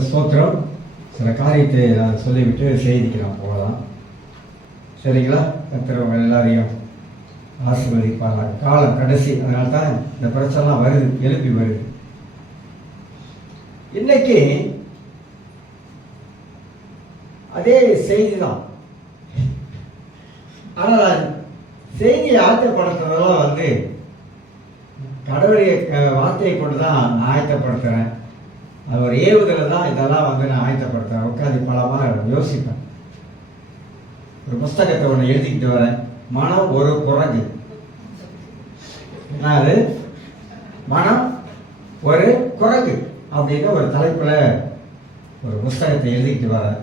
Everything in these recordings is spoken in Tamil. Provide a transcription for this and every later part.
ஸ்தோத்திரம். சில காரியத்தை நான் சொல்லிவிட்டு செய்திக்கு நான் போகலாம். சரிங்களா? கர்த்தர் எல்லாரையும் ஆசீர்வதிப்பார்கள். காலம் கடைசி, அதனால தான் இந்த பிரச்சனைலாம் வருது, எழுப்பி வருது. இன்னைக்கு அதே செய்தி தான். ஆனால் செய்தியை ஆயத்தப்படுத்துறதெல்லாம் கடவுளுடைய வார்த்தையை கொண்டு தான் நான் ஆயத்தப்படுத்துகிறேன். அது ஒரு ஏவுதலை தான் இதெல்லாம் நான் ஆயத்தப்படுத்துகிறேன். உட்காந்து பலமாக யோசிப்பேன். ஒரு புஸ்தகத்தை ஒன்று எழுதிக்கிட்டு வரேன். மனம் ஒரு குரங்கு. அது மனம் ஒரு குரங்கு அப்படின்னு ஒரு தலைப்பில் ஒரு புஸ்தகத்தை எழுதிக்கிட்டு வரேன்.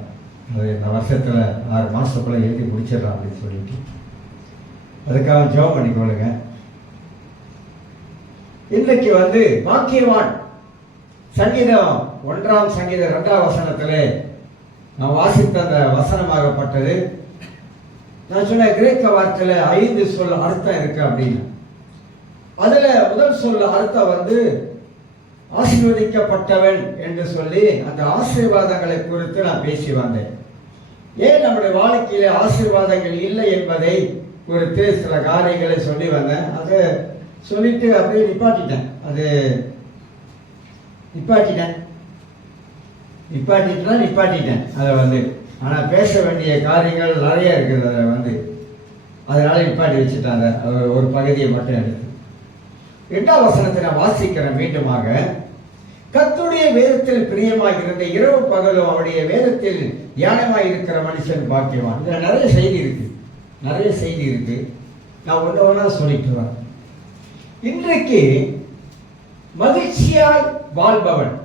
அது இந்த வருஷத்தில் 6 மாதத்துக்குள்ளே எழுதி முடிச்சிடலாம் அப்படின்னு சொல்லிட்டு அதுக்காக ஜெபம் பண்ணிக்கொள்ளுங்க. இன்றைக்கு வாக்கியவான் சங்கீதம் 1 சங்கீதம் 2 வசனத்திலே நான் வாசித்த அந்த வசனமாகப்பட்டது. நான் சொன்ன கிரேக்க வார்த்தையில 5 சொல் அர்த்தம் இருக்கு அப்படின்னு. அதுல முதல் சொல் அர்த்தம் ஆசீர்வதிக்கப்பட்டவன் என்று சொல்லி அந்த ஆசீர்வாதங்களை குறித்து நான் பேசி வந்தேன். ஏன் நம்முடைய வாழ்க்கையில ஆசீர்வாதங்கள் இல்லை என்பதை குறித்து சில காரியங்களை சொல்லி வந்தேன். அதை சொல்லிட்டு அப்படியே நிப்பாட்டிட்டேன். அதை ஆனால் பேச வேண்டிய காரியங்கள் நிறைய இருக்குது. அதை அதனால நிப்பாட்டி வச்சுட்டாங்க. ஒரு பகுதியை மட்டும் எடுத்து 8ஆம் வசனத்தை நான் வாசிக்கிறேன். மீண்டுமாக, கர்த்தருடைய வேதத்தில் பிரியமாக இருந்த இரவு பகலும் அவருடைய வேதத்தில் தியானமாக இருக்கிற மனுஷன் பாக்கியவான். இதில் நிறைய செய்தி இருக்கு. நான் ஒன்றா சொல்லிட்டு வரேன். இன்றைக்கு மகிழ்ச்சியாய் வாழ்பவன்,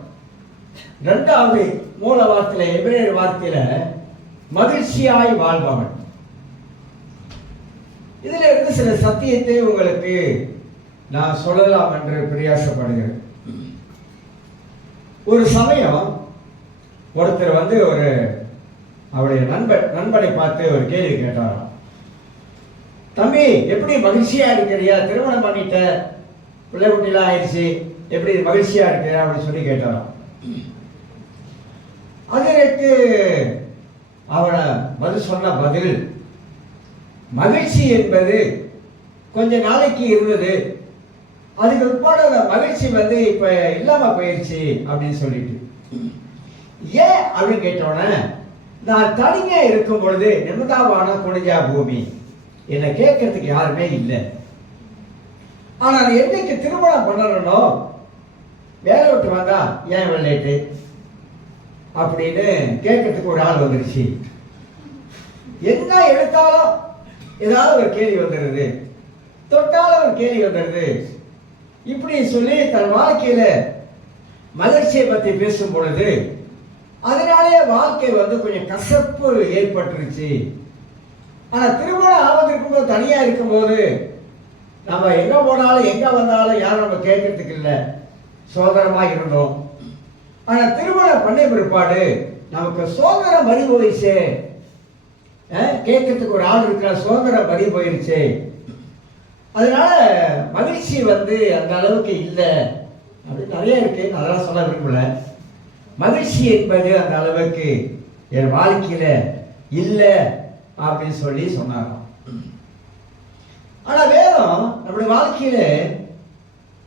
2வது மூல வார்த்தையில, எபிரேயர் வார்த்தையில மகிழ்ச்சியாய் வாழ்பவன். இதுல இருந்து சில சத்தியத்தை உங்களுக்கு நான் சொல்லலாம் என்று பிரயாசப்படுகிறேன். ஒரு சமயம் ஒருத்தர் அவருடைய நண்பனை பார்த்து ஒரு கேள்வி கேட்டாராம். தம்பி, எப்படி மகிழ்ச்சியா இருக்கிறியா? திருமணம் பண்ணிட்ட, பிள்ளை குட்டிலாம் ஆயிடுச்சு, எப்படி மகிழ்ச்சியா இருக்கிறியா அப்படின்னு சொல்லி கேட்டாராம். அதற்கு அவனை சொன்ன பதில், மகிழ்ச்சி என்பது கொஞ்ச நாளைக்கு இருந்தது, அதுக்கு உட்பாடு அந்த மகிழ்ச்சி இப்ப இல்லாம போயிடுச்சு அப்படின்னு சொல்லிட்டு. ஏன் அப்படின்னு கேட்டோன்னே, நான் தனியா இருக்கும் பொழுது நிமிதாவான குனிஞ்சா பூமி, என்னை கேட்கறதுக்கு யாருமே இல்லை. ஆனா என்னைக்கு திருமணம் பண்ணணும்னோ, வேலை விட்டு வந்தா ஏன் வெள்ளைட்டு அப்படின்னு கேட்கறதுக்கு ஒரு ஆள் வந்துருச்சு. என்ன எடுத்தாலும் ஏதாவது ஒரு கேள்வி வந்துடுது, தொட்டாலும் ஒரு கேள்வி வந்துடுது. இப்படி சொல்லி தன் வாழ்க்கையில மகிழ்ச்சியை பத்தி பேசும் பொழுது அதனாலே வாழ்க்கை கொஞ்சம் கசப்பு ஏற்பட்டுருச்சு. ஆனா திருமணம் ஆவதற்கு தனியா இருக்கும்போது நம்ம எங்க போனாலும் எங்க வந்தாலும் யாரும் நம்ம கேட்கறதுக்கு இல்லை, சோதரமா இருந்தோம். ஆனா திருமணம் பண்ண பிற்பாடு நமக்கு சோதரம் வரி போயிடுச்சு, கேட்கறதுக்கு ஒரு ஆள் இருக்கிற, சோதரம் வரி போயிருச்சு. அதனால மகிழ்ச்சி அந்த அளவுக்கு இல்லை அப்படி நிறைய இருக்கு. அதெல்லாம் சொல்ல விரும்பல. மகிழ்ச்சி என்பது அந்த அளவுக்கு என் வாழ்க்கையில இல்லை அப்படின்னு சொல்லி சொன்னாராம். ஆனா வேதம் நம்முடைய வாழ்க்கையில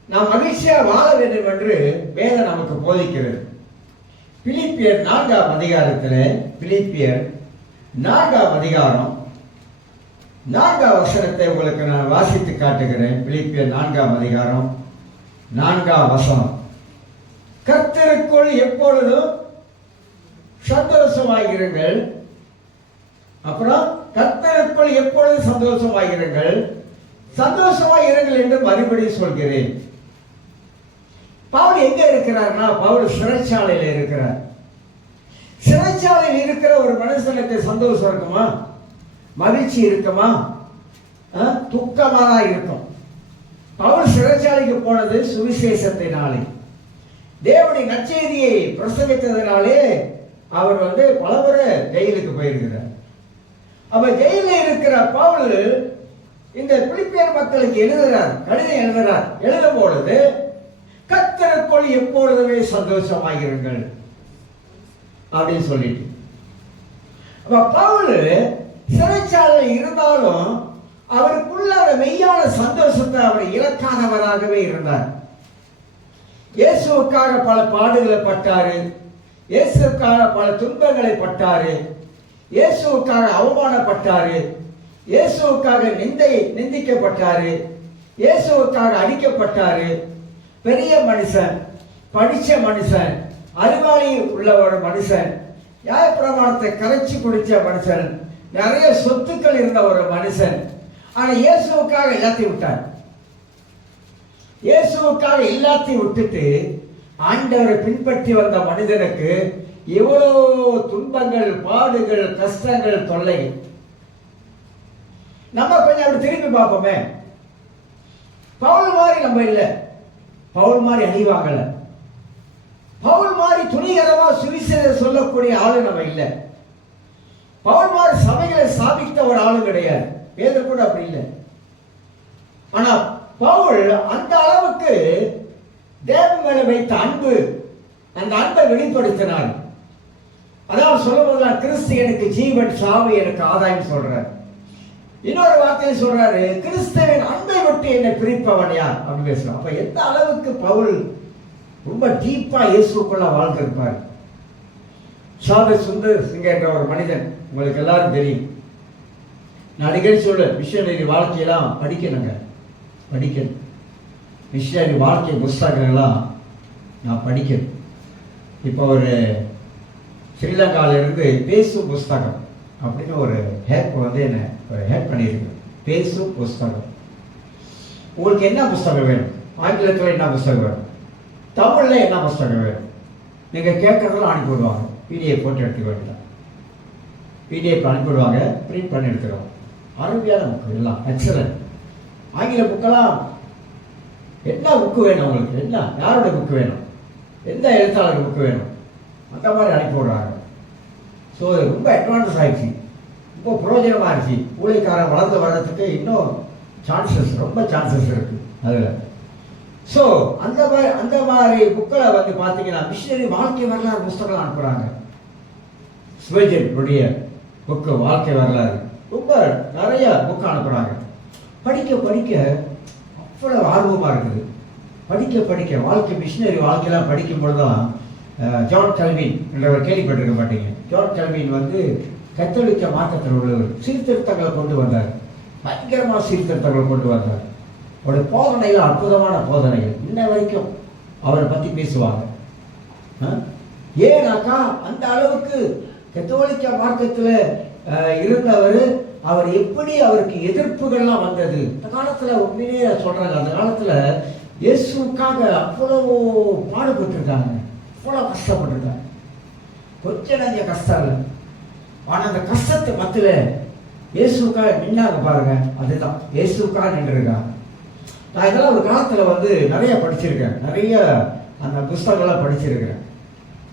நாம் மகிழ்ச்சியா வாழ வேண்டும் என்று வேதம் நமக்கு போதிக்கிறது. பிலிப்பியர் 4ஆம் அதிகாரத்தில், பிலிப்பியர் 4ஆம் அதிகாரம் 4ஆம் வசனத்தை உங்களுக்கு நான் வாசித்து காட்டுகிறேன். பிலிப்பியர் 4ஆம் அதிகாரம் 4ஆம் வசனம், கர்த்தருக்குள் எப்பொழுதும் சந்தோஷமாயிருங்கள். அப்புறம் கர்த்தருக்குள் எப்பொழுதும் சந்தோஷமாயிருங்கள் என்று மறுபடியும் சொல்கிறேன். பவுல் எங்க இருக்கிறார்னா, பவுல் சிறைச்சாலையில இருக்கிறார். சிறைச்சாலையில் இருக்கிற ஒரு மனுஷனுக்கு சந்தோஷம் இருக்குமா? மகிழ்ச்சி இருக்குமா? துக்கமா தான் இருக்கும். பவுல் சிறைச்சாலைக்கு போனது சுவிசேஷத்தினாலே, தேவனுடைய நற்செய்தியை பிரசங்கித்ததினாலே அவர் பலமுறை ஜெயிலுக்கு போயிருக்கிறார். அப்ப ஜெயிலில் இருக்கிற பவுல் இந்த பிலிப்பியர் மக்களுக்கு கடிதம் எழுதும் பொழுது, கர்த்தருக்குள் எப்பொழுதுமே சந்தோஷமாயிருங்கள். அப்படின்னு சொல்லிட்டு. அப்ப பவுல் சிறைச்சாலையில் இருந்தாலும் அவருக்குள்ள மெய்யான சந்தோஷத்தை அவர் இழக்காதவராகவே இருந்தார். இயேசுவுக்காக பல பாடுகளை பட்டாரு, இயேசுவுக்காக பல துன்பங்களை பட்டாரு, இயேசுவுக்காக அவமானப்பட்டாரு, இயேசுவுக்காக நிந்திக்கப்பட்டாரு, இயேசுவுக்காக அடிக்கப்பட்டாரு. பெரிய மனுஷன், படிச்ச மனுஷன், அறிவாளி உள்ள ஒரு மனுஷன், நியாயப்பிரமாணத்தை கரைச்சி குடிச்ச மனுஷன், நிறைய சொத்துக்கள் இருந்த ஒரு மனுஷன். ஆனா இயேசுவுக்காக எல்லாத்தையும் விட்டார். இயேசுவுக்காக எல்லாத்தையும் விட்டுட்டு ஆண்டவரை பின்பற்றி வந்த மனிதனுக்கு எவ்வளவு துன்பங்கள், பாடுகள், கஷ்டங்கள், தொல்லைகள். நம்ம கொஞ்சம் அப்படி திரும்பி பார்ப்போமே. பவுல் மாதிரி நம்ம இல்லை, பவுல் மாதிரி அழிவாங்கல, பவுல் மாதிரி துணிகரமா சுவிசேஷம் சொல்லக்கூடிய ஆளு நம்ம இல்லை, பவுல் மாதிரி சபைகளை ஸ்தாபித்த ஒரு ஆளு கிடையாது, பேதர் கூட அப்படி இல்லை. ஆனா பவுல் அந்த அளவுக்கு தேவன் மேல வைத்த அன்பு, அந்த அன்பை வெளிப்படுத்தினார். அதாவது சொல்லும்போது கிறிஸ்து எனக்கு ஜீவன், சாவு எனக்கு ஆதாயம் சொல்றார். இன்னொரு வார்த்தையை சொல்றாரு, கிறிஸ்துவின் அன்பை விட்டு என்னை பிரிப்பவன் யார் அப்படின்னு பேசுறான். அப்ப எந்த அளவுக்கு பவுல் ரொம்ப டீப்பா இயேசுக்குள்ள வாழ்ந்திருப்பார். சாதர் சுந்தர் சிங் என்ற ஒரு மனிதன், உங்களுக்கு எல்லாரும் தெரியும். நான் அடிக்கடி சொல்ல, மிஷனரி வாழ்க்கையெல்லாம் படிக்கணுங்க, படிக்கணும். மிஷனரி வாழ்க்கை புஸ்தகங்கள்லாம் நான் படிக்கணும். இப்போ ஒரு ஸ்ரீலங்காவிலிருந்து பேசும் புஸ்தகம் அப்படின்னு ஒரு ஹேப் வந்து என்ன ஹேப் பண்ணியிருக்கு. பேசும் புஸ்தகம். உங்களுக்கு என்ன புஸ்தகம் வேணும்? ஆங்கிலத்தில் என்ன புஸ்தகம் வேணும்? தமிழில் என்ன புஸ்தகம் வேணும்? நீங்கள் கேட்கறதெல்லாம் அனுப்பிவிடுவாங்க. பிடிஎஃப் போட்டு எடுத்துக்க வேண்டாம், பிடிஎஃப் அனுப்பிவிடுவாங்க, பிரிண்ட் பண்ணி எடுத்துக்கிறோம். அருமையான புக்கு எல்லாம், எக்ஸலன்ட். ஆங்கில புக்கெல்லாம் என்ன புக்கு வேணும் உங்களுக்கு? என்ன யாரோட புக்கு வேணும்? எந்த எழுத்தாளர் புக்கு வேணும்? அந்த மாதிரி அனுப்பி விடுறாங்க. ஸோ ரொம்ப அட்வான்ஸ் ஆகிடுச்சு, ரொம்ப பிரயோஜனமாக இருந்துச்சு. ஊழியக்காரன் வளர்ந்து வர்றதுக்கு இன்னும் சான்சஸ், ரொம்ப சான்சஸ் இருக்குது அதில். ஸோ அந்த மாதிரி புக்கில் வந்து பார்த்தீங்கன்னா மிஷனரி வாழ்க்கை வரலாறு புஸ்தகம் அனுப்புகிறாங்க. ஸ்வேஜனுடைய புக்கு வாழ்க்கை வரலாறு ரொம்ப நிறைய புக்கு அனுப்புகிறாங்க. படிக்க படிக்க அவ்வளோ ஆர்வமாக இருக்குது. படிக்க படிக்க வாழ்க்கை, மிஷினரி வாழ்க்கையெல்லாம் படிக்கும்போது தான் ஜான் கல்வின் என்றவர் கேள்விப்பட்டிருக்க மாட்டீங்க. ஜான் கல்வின் வந்து கத்தோலிக்க மாற்றத்தில் உள்ளவர். சீர்திருத்தங்களை கொண்டு வந்தார், பயங்கரமாக சீர்திருத்தங்களை கொண்டு வந்தார். அவருடைய போதனைகள் அற்புதமான போதனைகள், இன்ன வரைக்கும் அவரை பற்றி பேசுவாங்க. ஏன்னாக்கா அந்த அளவுக்கு கத்தோலிக்க மார்க்கத்தில் இருந்தவர். அவர் எப்படி, அவருக்கு எதிர்ப்புகள்லாம் வந்தது அந்த காலத்தில். உண்மையிலேயே சொல்கிறாங்க, அந்த காலத்தில் இயேசுக்காக அவ்வளவு பாடுபட்டுருக்காங்க, அவ்வளோ கஷ்டப்பட்டுருக்காங்க. கொஞ்சம் நஞ்ச கஷ்டம் இல்லை, ஆனால் அந்த கஷ்டத்தை மத்தியில் இயேசுக்காக நின்னாங்க பாருங்க. அதுதான் இயேசுக்காக நின்றுருக்காங்க. நான் இதெல்லாம் ஒரு காலத்தில் வந்து நிறைய படிச்சிருக்கேன், நிறைய அந்த புஸ்தகங்கள்லாம் படிச்சிருக்கிறேன்.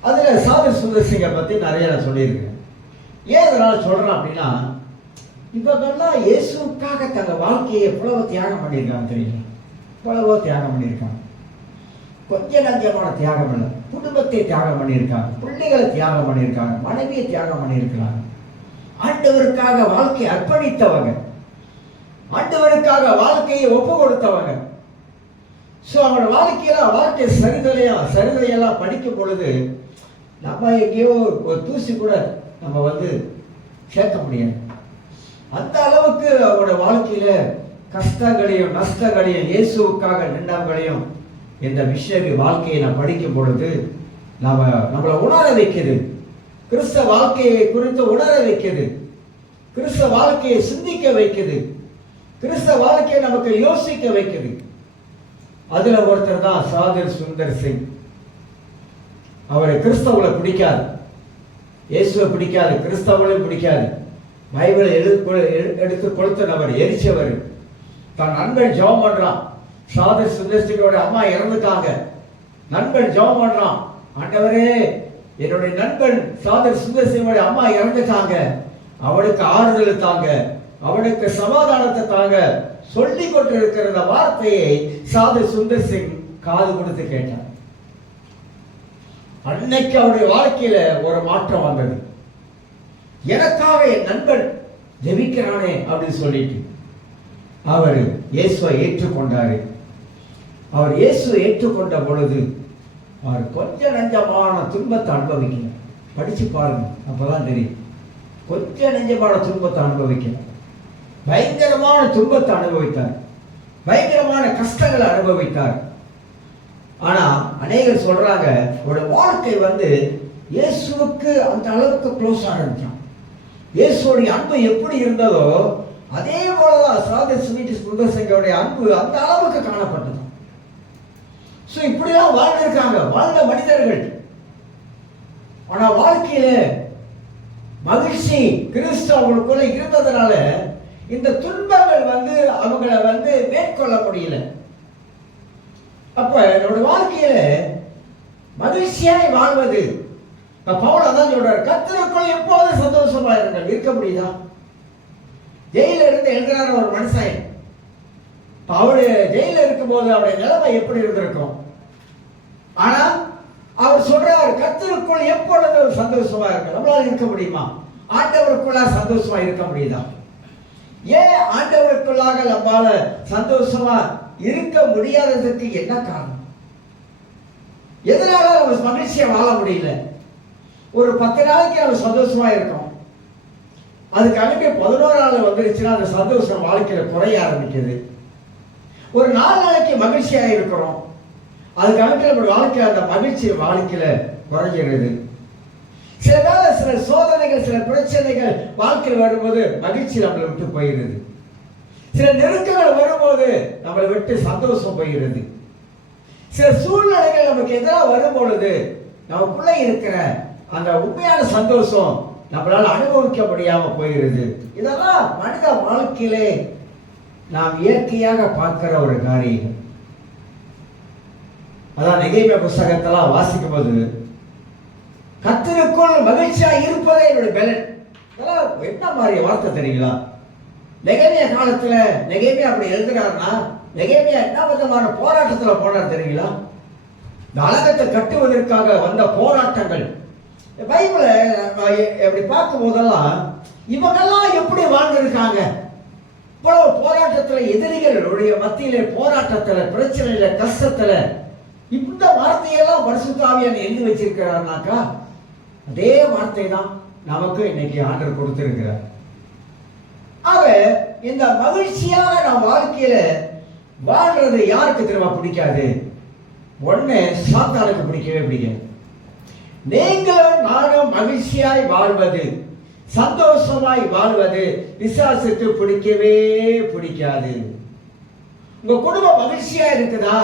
அதில் சாதர் சுந்தர் சிங்கை பற்றி நிறைய நான் சொல்லியிருக்கேன். ஏன் இதனால் சொல்கிறேன் அப்படின்னா, இவங்கெல்லாம் இயேசுக்காக தங்கள் வாழ்க்கையை எவ்வளவு தியாகம் பண்ணியிருக்காங்க தெரியல, எவ்வளவோ தியாகம் பண்ணியிருக்காங்க. கொஞ்ச நஞ்சமான தியாகம் இல்லை, குடும்பத்தை தியாகம் பண்ணியிருக்காங்க, பிள்ளைகளை தியாகம் பண்ணியிருக்காங்க, மனைவியை தியாகம் பண்ணியிருக்கிறாங்க. ஆண்டவருக்காக வாழ்க்கையை அர்ப்பணித்தவங்க, ஆண்டவருக்காக வாழ்க்கையை ஒப்பு கொடுத்தவங்க. ஸோ அவங்களோட வாழ்க்கை சரிதையெல்லாம் படிக்கும் பொழுது நம்ம எங்கேயோ ஒரு தூசி கூட நம்ம வந்து சேர்க்க முடியாது. அந்த அளவுக்கு அவரோட வாழ்க்கையில கஷ்டங்களையும் நஷ்டங்களையும் இயேசுவுக்காக நின்றவங்களையும் இந்த மிஷனரி வாழ்க்கையை நான் படிக்கும் பொழுது நம்மளை உணர வைக்குது. கிறிஸ்தவ வாழ்க்கையை குறித்து உணர வைக்குது, கிறிஸ்தவ வாழ்க்கையை சிந்திக்க வைக்குது, கிறிஸ்தவ வாழ்க்கையை நமக்கு யோசிக்க வைக்குது. அதுல ஒருத்தர் தான் சாதர் சுந்தர் சிங். அவரை கிறிஸ்தவங்களை பிடிக்காது, இயேசுவை பிடிக்காது, கிறிஸ்தவங்களையும் பிடிக்காது. பைபிளை எடுத்து கொளுத்தனவர், எரிச்சவர். தன் நண்பன் ஜெபம் பண்றான். சாதர் சுந்தர் சிங்கோட அம்மா இறந்துட்டாங்க. நண்பன் ஜெபம் பண்றான், ஆண்டவரே என்னுடைய நண்பன் சாதர் சுந்தர் சிங்கோட அம்மா இறந்துட்டாங்க, அவனுக்கு ஆறுதல் தாங்க, அவனுக்கு சமாதானத்தை தாங்க சொல்லி கொண்டு இருக்கிற அந்த வார்த்தையை சாதர் சுந்தர் சிங் காது கொடுத்து கேட்டார். அன்னைக்கு அவருடைய வாழ்க்கையில ஒரு மாற்றம் வந்தது. எனக்காக என் நண்பன் ஜெபிக்கிறானே அப்படின்னு சொல்லிட்டு அவர் இயேசுவை ஏற்றுக்கொண்டாரு. அவர் இயேசுவை ஏற்றுக்கொண்ட பொழுது அவர் கொஞ்சம் நெஞ்சமான துன்பத்தை அனுபவிக்கல. படிச்சு பாருங்க, அப்பதான் தெரியும். கொஞ்சம் நெஞ்சமான துன்பத்தை அனுபவிக்கல, பயங்கரமான துன்பத்தை அனுபவித்தார், பயங்கரமான கஷ்டங்களை அனுபவித்தார். ஆனா அநேகர் சொல்றாங்க அவருடைய வாழ்க்கை இயேசுவுக்கு அந்த அளவுக்கு க்ளோஸ் ஆரம்பிச்சான். இயேசுடைய அன்பு எப்படி இருந்ததோ அதே போலதான் சாதர் ஸ்வீட் சுந்தரசங்கருடைய அன்பு அந்த அளவுக்கு காணப்பட்டது. இப்படிதான் வாழ்ந்திருக்காங்க, வாழ்ந்த மனிதர்கள். ஆனா வாழ்க்கையில மகிழ்ச்சி கிறிஸ்து அவங்களுக்குள்ள இருந்ததுனால இந்த துன்பங்கள் அவங்களை மேற்கொள்ள முடியல. அப்ப நம்முடைய வாழ்க்கையில மகிழ்ச்சியாய் வாழ்வது, பவுல் அதான் சொல்றார், கர்த்தருக்குள் எப்போதும் சந்தோஷமா இருங்கள். இருக்க முடியுதா? ஜெயில இருந்து எழுதுறாரு ஒரு மனுஷன். அவரு ஜெயில இருக்கும் போது அவருடைய நிலைமை எப்படி இருந்திருக்கும்? ஆனா அவர் சொல்றாரு, கர்த்தருக்குள் எப்பொழுதும் சந்தோஷமா இருக்க. நம்மளால இருக்க முடியுமா? ஆண்டவருக்குள்ள சந்தோஷமா இருக்க முடியுதா? ஏன் ஆண்டவருக்குள்ளாக நம்மால சந்தோஷமா இருக்க முடியாததுக்கு என்ன காரணம்? எதனால நம்ம மகிழ்ச்சியா வாழ முடியல? ஒரு 10 நாளைக்கு நம்ம சந்தோஷமா இருக்கோம், அதுக்கு அனுப்பி 11 நாள் வந்துருச்சுன்னா அந்த சந்தோஷம் வாழ்க்கையில குறைய ஆரம்பிக்குது. ஒரு 4 நாளைக்கு மகிழ்ச்சியா இருக்கிறோம், அதுக்கு அனுப்பி நம்ம வாழ்க்கையில அந்த மகிழ்ச்சி வாழ்க்கையில குறைகிறது. சில வேளை சில சோதனைகள், சில பிரச்சனைகள் வாழ்க்கையில் வரும்போது மகிழ்ச்சி நம்மளை விட்டு போயிடுது. சில நெருக்கங்கள் வரும்போது நம்மளை விட்டு சந்தோஷம் போயிடுது. சில சூழ்நிலைகள் நமக்கு எதிராக வரும் பொழுது நமக்குள்ள இருக்கிற அந்த உண்மையான சந்தோஷம் நம்மளால அனுபவிக்க முடியாம போயிடுது. இதெல்லாம் மனித வாழ்க்கையிலே நாம் இயற்கையாக பார்க்கிற ஒரு காரியம். அதான் நெகேமியா புஸ்தகத்தெல்லாம் வாசிக்கும் போது கர்த்தருக்குள் மகிழ்ச்சியா இருப்பதே என்னுடைய பலன். இதெல்லாம் என்ன மாதிரி வார்த்தை தெரியுங்களா? நெகேமியா காலத்துல நெகேமியா அப்படி எழுதுறாருன்னா நெகேமியா என்ன விதமான போராட்டத்துல போனார் தெரியுங்களா? இந்த அலங்கத்தை கட்டுவதற்காக வந்த போராட்டங்கள் பைபிள எப்படி பார்க்கும் போதெல்லாம் இவங்கெல்லாம் எப்படி வாழ்ந்திருக்காங்க? இவ்வளவு போராட்டத்துல, எதிரிகளுடைய மத்தியில போராட்டத்துல, பிரச்சனையில, கஷ்டத்துல இந்த வார்த்தையெல்லாம் பரிசுத்த ஆவியானவர் எழுதி வச்சிருக்கிறார்னாக்கா அதே வார்த்தை தான் நமக்கு இன்னைக்கு ஆண்டவர் கொடுத்திருக்கிறார். ஆக இந்த மகிழ்ச்சியாக நாம் வாழ்க்கையில வாழ்றது யாருக்கு திரும்ப பிடிக்காது? ஒண்ணு சாத்தானுக்கு பிடிக்கவே பிடிக்காது. நீங்களும் நானும் மகிழ்ச்சியாய் வாழ்வது, சந்தோஷமாய் வாழ்வது பிசாசுக்கு பிடிக்கவே பிடிக்காது. உங்க குடும்பம் மகிழ்ச்சியா இருக்குதா,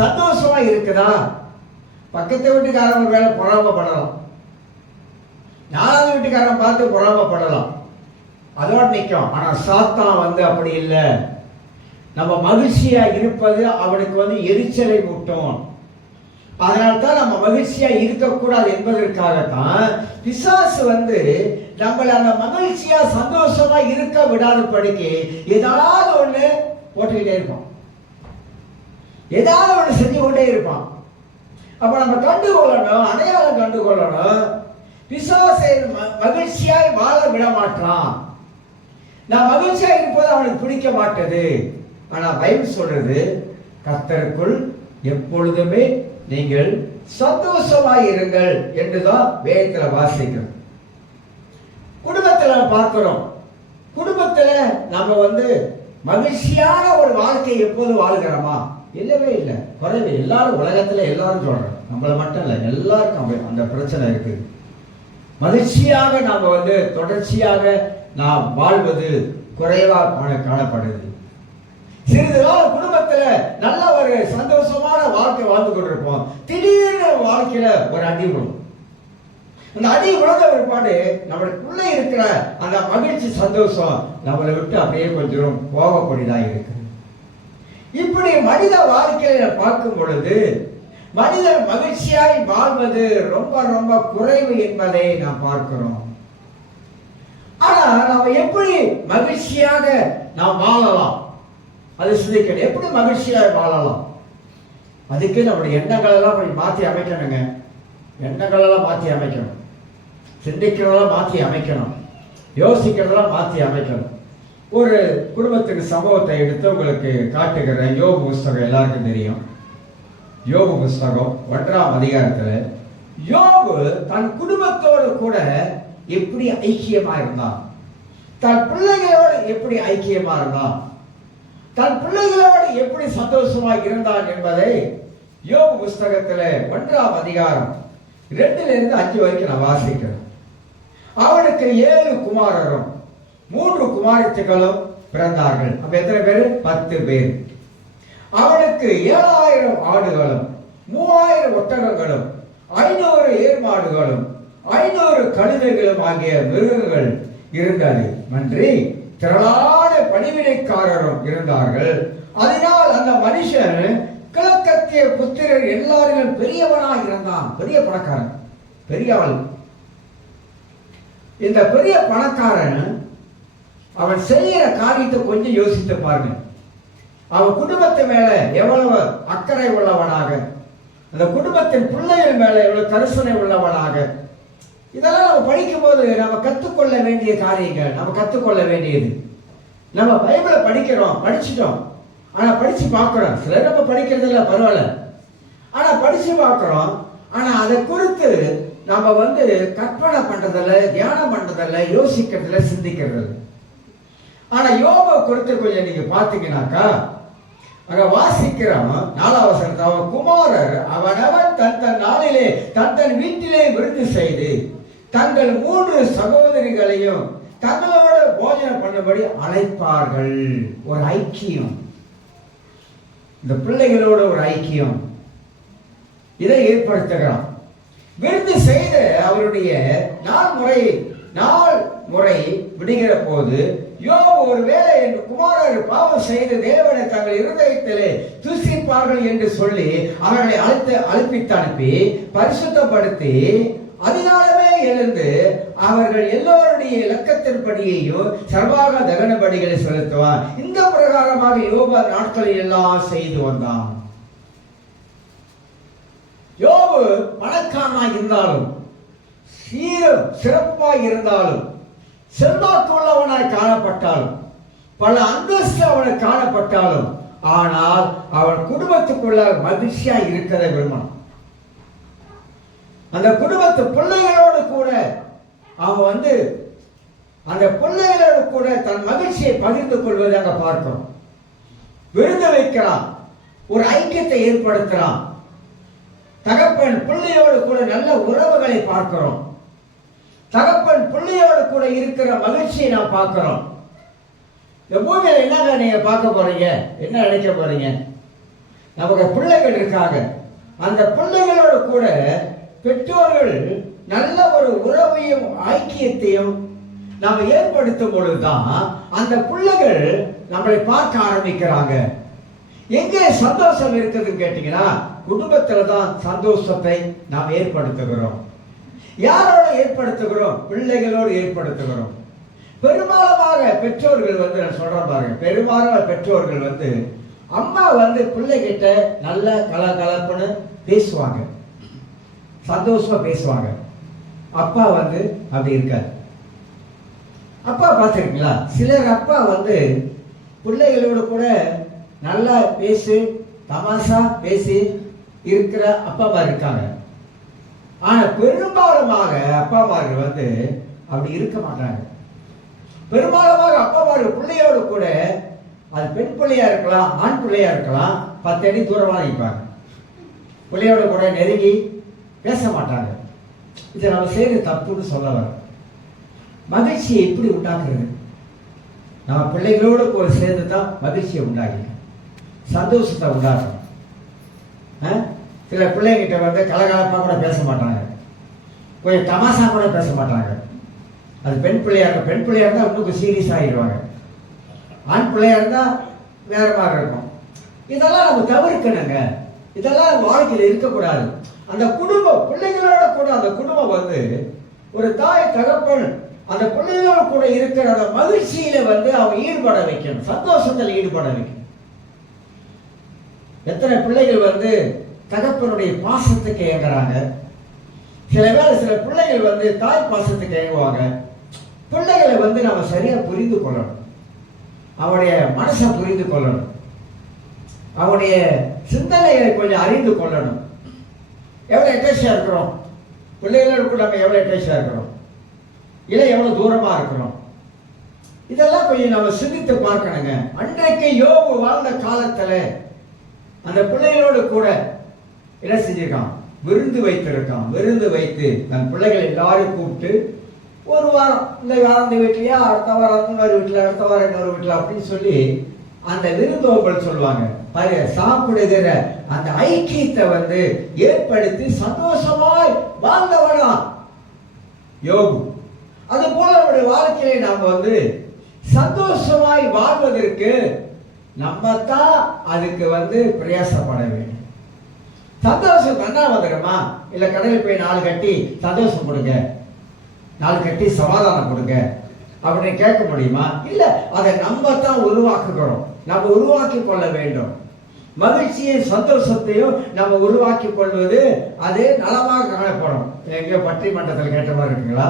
சந்தோஷமா இருக்குதா? பக்கத்து வீட்டுக்காரன் ஒரு வேலை பொறாமப்படலாம், 4வது வீட்டுக்காரன் பார்த்து பொறாமப்படலாம், அதோட நிற்கும். ஆனா சாத்தான் அப்படி இல்லை. நம்ம மகிழ்ச்சியா இருப்பது அவனுக்கு எரிச்சலை ஊட்டும். அதனால்தான் நம்ம மகிழ்ச்சியா இருக்கக்கூடாது என்பதற்காகத்தான் பிசாசு நம்மள அந்த மகிழ்ச்சியா சந்தோஷமா இருக்க விடாதபடிக்கு ஏதாவது ஒண்ணு போட்டுக்கிட்டே இருப்பான், ஏதாவது ஒண்ணு செஞ்சு கொண்டே இருப்பான். அப்ப நம்ம கண்டுகொள்ளணும், அடையாளம் கண்டுகொள்ளணும். பிசாசை மகிழ்ச்சியாய் வாழ விட மாட்டான். நான் மகிழ்ச்சியா இருப்பது அவனுக்கு பிடிக்க மாட்டது. ஆனா பைபிள் சொல்றது கர்த்தருக்குள் எப்பொழுதுமே நீங்கள் சந்தோஷமாய் இருங்கள் என்றுதான் வேதத்துல வாசிக்கிறோம். குடும்பத்துல பார்க்கிறோம், குடும்பத்துல நம்ம மகிழ்ச்சியான ஒரு வாழ்க்கையை எப்போது வாழ்கிறோமா? இல்லவே இல்லை, குறைவு. எல்லாரும் உலகத்துல எல்லாரும் சொல்றோம், நம்மள மட்டும் இல்லை, எல்லாருக்கும் அந்த பிரச்சனை இருக்கு. மகிழ்ச்சியாக நாம தொடர்ச்சியாக நாம் வாழ்வது குறைவா காணப்படுது. சிறிது காலம் குடும்பத்துல நல்ல ஒரு சந்தோஷமான வாழ்க்கை வாழ்ந்து கொண்டிருப்போம். திடீர்னு வாழ்க்கையில ஒரு அடி விழும். அந்த அடி விழுந்த பிற்பாடு நம்மளுக்குள்ள இருக்கிற அந்த மகிழ்ச்சி, சந்தோஷம் நம்மளை விட்டு அப்படியே கொஞ்சம் போகக்கூடியதா இருக்கு. இப்படி மனித வாழ்க்கையில பார்க்கும் பொழுது மனிதர் மகிழ்ச்சியாய் வாழ்வது ரொம்ப ரொம்ப குறைவு என்பதை நாம் பார்க்கிறோம். ஆனா நாம் எப்படி மகிழ்ச்சியாக நாம் வாழலாம்? அது சிந்திக்கணும். எப்படி மகிழ்ச்சியாக வாழலாம்? அதுக்கு நம்முடைய எண்ணங்கள் எல்லாம் கொஞ்சம் மாற்றி அமைக்கணுங்க. எண்ணங்களெல்லாம் மாற்றி அமைக்கணும், சிந்திக்கிறதெல்லாம் மாற்றி அமைக்கணும், யோசிக்கிறதெல்லாம் மாற்றி அமைக்கணும். ஒரு குடும்பத்துக்கு சம்பவத்தை எடுத்து உங்களுக்கு காட்டுகிறேன். யோபு புஸ்தகம் எல்லாருக்கும் தெரியும். யோபு புஸ்தகம் 1ஆம் அதிகாரத்தில் யோபு தன் குடும்பத்தோடு கூட எப்படி ஐக்கியமா இருந்தான், தன் பிள்ளைகளோடு எப்படி ஐக்கியமா இருந்தான், தன் பிள்ளைகளோடு எப்படி சந்தோஷமா இருந்தான் என்பதை யோபு புஸ்தகத்தில் 1ஆம் அதிகாரம் 2லிருந்து 5 வரைக்கும் நான் வாசிக்கிறேன். அவனுக்கு 7 குமாரரும் 3 குமாரத்திகளும் பிறந்தார்கள். அப்ப எத்தனை பேர்? 10 பேர். அவனுக்கு 7000 ஆடுகளும் 3000 ஒட்டகங்களும் 500 ஏர்மாடுகளும் 500 கழுதைகளும் ஆகிய மிருகங்கள் இருந்தது. மன்றி திரளான பணிவிடைக்காரரும் இருந்தார்கள். அதனால் அந்த மனுஷன் கிழக்கத்திய புத்திரர் எல்லாரிலும் பெரியவனாக இருந்தான். பெரிய பணக்காரன், பெரிய ஆள். இந்த பெரிய பணக்காரன் அவன் செய்கிற காரியத்தை கொஞ்சம் யோசித்து பாருங்க. அவன் குடும்பத்து மேல எவ்வளவு அக்கறை உள்ளவனாக, அந்த குடும்பத்தின் பிள்ளைகள் மேல எவ்வளவு கரிசனை உள்ளவனாக. இதெல்லாம் நம்ம படிக்கும் போது நம்ம கற்றுக்கொள்ள வேண்டிய காரியங்கள், நம்ம கற்றுக்கொள்ள வேண்டியது. நம்ம பைபிளை படிக்கிறோம், படிச்சுட்டோம், ஆனா படிச்சு பார்க்கிறோம். சிலர் நம்ம படிக்கிறது இல்லை, பரவாயில்ல, ஆனா படிச்சு பார்க்கிறோம். ஆனா அதை குறித்து நம்ம கற்பனை பண்றதில்ல, தியானம் பண்றதில்ல, யோசிக்கிறதில்ல, சிந்திக்கிறதில்ல. ஆனா யோபை குறித்து கொஞ்சம் நீங்க பாத்தீங்கன்னாக்கா, அங்க வாசிக்கிறோம் 4ஆம் வசனத்தை, அவன் குமாரர் அவனவன் தன் தன் நாளிலே தன் தன் வீட்டிலே விருந்து செய்து தங்கள் 3 சகோதரிகளையும் தங்களோட போஜனம் பண்ணும்படி அழைப்பார்கள். ஒரு ஐக்கியம், இந்த பிள்ளைகளோட ஒரு ஐக்கியம், இதை ஏற்படுத்துகிறான். விருந்து செய்த அவருடைய நாள் முறை விடுகிற போது யோபு ஒருவேளை என் குமாரர் பாவம் செய்து தேவனை தங்கள் இருதயத்திலே தூசிப்பார்கள் என்று சொல்லி அவர்களை அழைப்பித்து அனுப்பி பரிசுத்தப்படுத்தி அதிகாலமே எழுந்து அவர்கள் எல்லோருடைய இலக்கத்தின்படியையும் சர்வாக தகன படிகளை செலுத்துவார். இந்த பிரகாரமாக யோபு நாட்களில் எல்லாம் செய்து வந்தான். யோபு பணக்காரனாக இருந்தாலும், சிறப்பாக இருந்தாலும், செல்வாக்கு உள்ளவனாய் காணப்பட்டாலும், பல அந்தஸ்து அவனுக்கு காணப்பட்டாலும், ஆனால் அவன் குடும்பத்துக்குள்ள மகிழ்ச்சியா இருக்கிறத விரும்பணும். அந்த குடும்பத்து பிள்ளைகளோடு கூட அவன் அந்த பிள்ளைகளோடு கூட தன் மகிழ்ச்சியை பகிர்ந்து கொள்வதை அங்க பார்க்கிறோம். விருது வைக்கிறான், ஒரு ஐக்கியத்தை ஏற்படுத்துறான். தகப்பன் பிள்ளையோடு கூட நல்ல உறவுகளை பார்க்கிறோம். தகப்பன் பிள்ளையோடு கூட இருக்கிற மகிழ்ச்சியை நாம் பார்க்கிறோம். இந்த பூமியில என்னங்க நீங்க பார்க்க போறீங்க, என்ன நினைக்க போறீங்க? நமக்கு பிள்ளைகள் இருக்காங்க. அந்த பிள்ளைகளோடு கூட பெற்றோர்கள் நல்ல ஒரு உறவையும் ஐக்கியத்தையும் நாம் ஏற்படுத்தும் பொழுதுதான் அந்த பிள்ளைகள் நம்மளை பார்க்க ஆரம்பிக்கிறாங்க. எங்கே சந்தோஷம் இருக்குதுன்னு கேட்டீங்கன்னா, குடும்பத்துல தான் சந்தோஷத்தை நாம் ஏற்படுத்துகிறோம். யாரோட ஏற்படுத்துகிறோம்? பிள்ளைகளோடு ஏற்படுத்துகிறோம். பெரும்பாலான பெற்றோர்கள் நான் சொல்றேன் பாருங்க, பெரும்பாலான பெற்றோர்கள் அம்மா பிள்ளைகிட்ட நல்ல கலகலப்புன்னு பேசுவாங்க, சந்தோஷமா பேசுவாங்க. அப்பா அப்படி இருக்காது. அப்பா பார்த்துருக்கீங்களா? சிலர் அப்பா பிள்ளைகளோடு கூட நல்லா பேசி தமாஷா பேசி இருக்கிற அப்பாமா இருக்காங்க. ஆனா பெரும்பாலுமாக அப்பாமார்கள் அப்படி இருக்க மாட்டாங்க. பெரும்பாலுமாக அப்பாமார்கள் பிள்ளையோடு கூட, அது பெண் பிள்ளையா இருக்கலாம், ஆண் பிள்ளையா இருக்கலாம், 10 அடி தூரமாக நிற்பாங்க. பிள்ளையோட கூட நெருங்கி பேச மாட்டாங்க. இதை நம்ம செய்யறது தப்புன்னு சொல்ல வர. மகிழ்ச்சியை எப்படி உண்டாக்குறது? நம்ம பிள்ளைகளோடு கூட சேர்ந்து தான் மகிழ்ச்சியை உண்டாக்கி சந்தோஷத்தை உண்டாக்கணும். சில பிள்ளைங்கிட்ட கலகலப்பாக கூட பேச மாட்டாங்க, கொஞ்சம் தமாஷா கூட பேச மாட்டாங்க. அது பெண் பிள்ளையா இருக்கும். பெண் பிள்ளையா இருந்தால் இன்னும் சீரியஸ் ஆகிடுவாங்க. ஆண் பிள்ளையா இருந்தால் வேற மாதிரி இருக்கும். இதெல்லாம் நம்ம தவிர்க்கணுங்க. இதெல்லாம் வாழ்க்கையில் இருக்கக்கூடாது. அந்த குடும்பம் பிள்ளைகளோட கூட அந்த குடும்பம் ஒரு தாய் தகப்பன் அந்த பிள்ளைகளோட கூட இருக்கிற அந்த மகிழ்ச்சியில அவங்க ஈடுபட வைக்கணும், சந்தோஷத்தில் ஈடுபட வைக்கணும். எத்தனை பிள்ளைகள் தகப்பனுடைய பாசத்துக்கு ஏங்குறாங்க, சில பிள்ளைகள் தாய் பாசத்துக்கு ஏங்குவாங்க. பிள்ளைகளை நம்ம சரியா புரிந்து கொள்ளணும். அவனுடைய மனசை புரிந்து கொள்ளணும். அவனுடைய சிந்தனைகளை கொஞ்சம் அறிந்து கொள்ளணும். எவ்வளோ அட்டாச்சாக இருக்கிறோம் பிள்ளைகளோடு, நம்ம எவ்வளோ அட்டாச்சாக இருக்கிறோம், இல்லை எவ்வளோ தூரமாக இருக்கிறோம், இதெல்லாம் கொஞ்சம் நம்ம சிந்தித்து பார்க்கணுங்க. அன்றைக்கு யோபு வாழ்ந்த காலத்தில் அந்த பிள்ளைகளோடு கூட என்ன செஞ்சிருக்கான்? விருந்து வைத்திருக்கான். விருந்து வைத்து தன் பிள்ளைகள் எல்லாரும் கூப்பிட்டு ஒரு வாரம், இந்த வாரம் இந்த வீட்லையா, அடுத்த வாரம் இன்னொரு வீட்டில், அடுத்த வாரம் இன்னொரு வீட்டில் அப்படின்னு சொல்லி அந்த விருந்தோம்பல் சொல்லுவாங்க பாரு, சாப்பிடுகிற அந்த ஐக்கியத்தை ஏற்படுத்தி சந்தோஷமாய் வாழ்ந்தவனா யோபு. அது போல நம்முடைய வாழ்க்கையை நாம் சந்தோஷமாய் வாழ்வதற்கு நம்ம தான் அதுக்கு பிரயாசப்பட வேண்டும். சந்தோஷம் தன்னா வந்துடுமா? இல்லை கடையில் போய் 4 கட்டி சந்தோஷம் கொடுங்க, 4 கட்டி சமாதானம் கொடுங்க அப்படின்னு கேட்க முடியுமா? இல்லை, அதை நம்ம தான் உருவாக்குகிறோம். நம்ம உருவாக்கி கொள்ள வேண்டும். மகிழ்ச்சியும் சந்தோஷத்தையும் நம்ம உருவாக்கி கொள்வது அது நலமாக காணப்படும். எங்கேயோ பட்டிமன்றத்தில் கேட்ட மாதிரி இருக்குங்களா?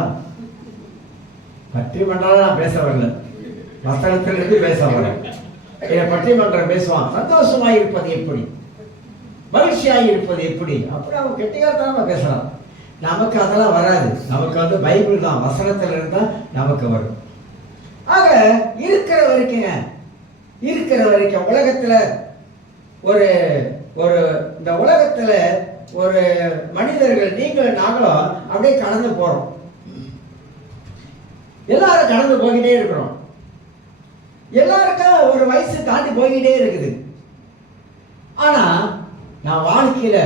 பட்டிமன்றம் நான் பேச வரல, வசனத்திலிருந்து பேச வரேன். பட்டிமன்றம் பேசுவான், சந்தோஷமாய் இருப்பது எப்படி, மகிழ்ச்சியாகி இருப்பது எப்படி, அப்படி அவன் கெட்டியார்த்தனமா பேசலாம். நமக்கு அதெல்லாம் வராது. நமக்கு பைபிள் தான், வசனத்தில் இருந்தால் நமக்கு வரும். ஆக இருக்கிற வரைக்கும் உலகத்துல ஒரு இந்த உலகத்துல ஒரு மனிதர்கள் நீங்களும் நாங்களும் அப்படியே கடந்து போறோம். எல்லாரும் கடந்து போய்கிட்டே இருக்கிறோம். எல்லாருக்கும் ஒரு வயசு தாண்டி போய்கிட்டே இருக்குது. ஆனா நான் வாழ்க்கையில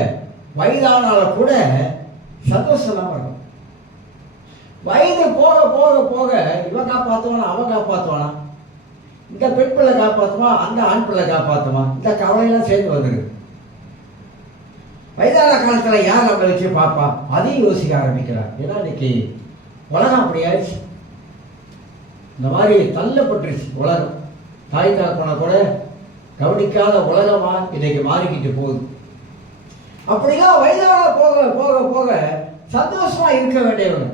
வயதானால கூட சந்தோஷம் தான் வரும். வயது போக போக போக இவன் காப்பாற்றுவானா, அவன் காப்பாற்றுவானா, இந்த பெண் பிள்ளை காப்பாற்றுவான், அந்த ஆண் பிள்ளை காப்பாற்றுவான், இந்த கவலையெல்லாம் சேர்ந்து வந்துருக்கு. வயதான காலத்தில் யார் நம்மளை வச்சு பார்ப்பா, அதையும் யோசிக்க ஆரம்பிக்கிறார். ஏன்னா இன்னைக்கு உலகம் அப்படி ஆயிடுச்சு. இந்த மாதிரி தள்ளப்பட்டுருச்சு உலகம். தாய் தகப்பனை கூட கவனிக்காத உலகமா இன்னைக்கு மாறிக்கிட்டு போகுது. அப்படிலாம் வயதான போக போக போக சந்தோஷமா இருக்க வேண்டியவங்க.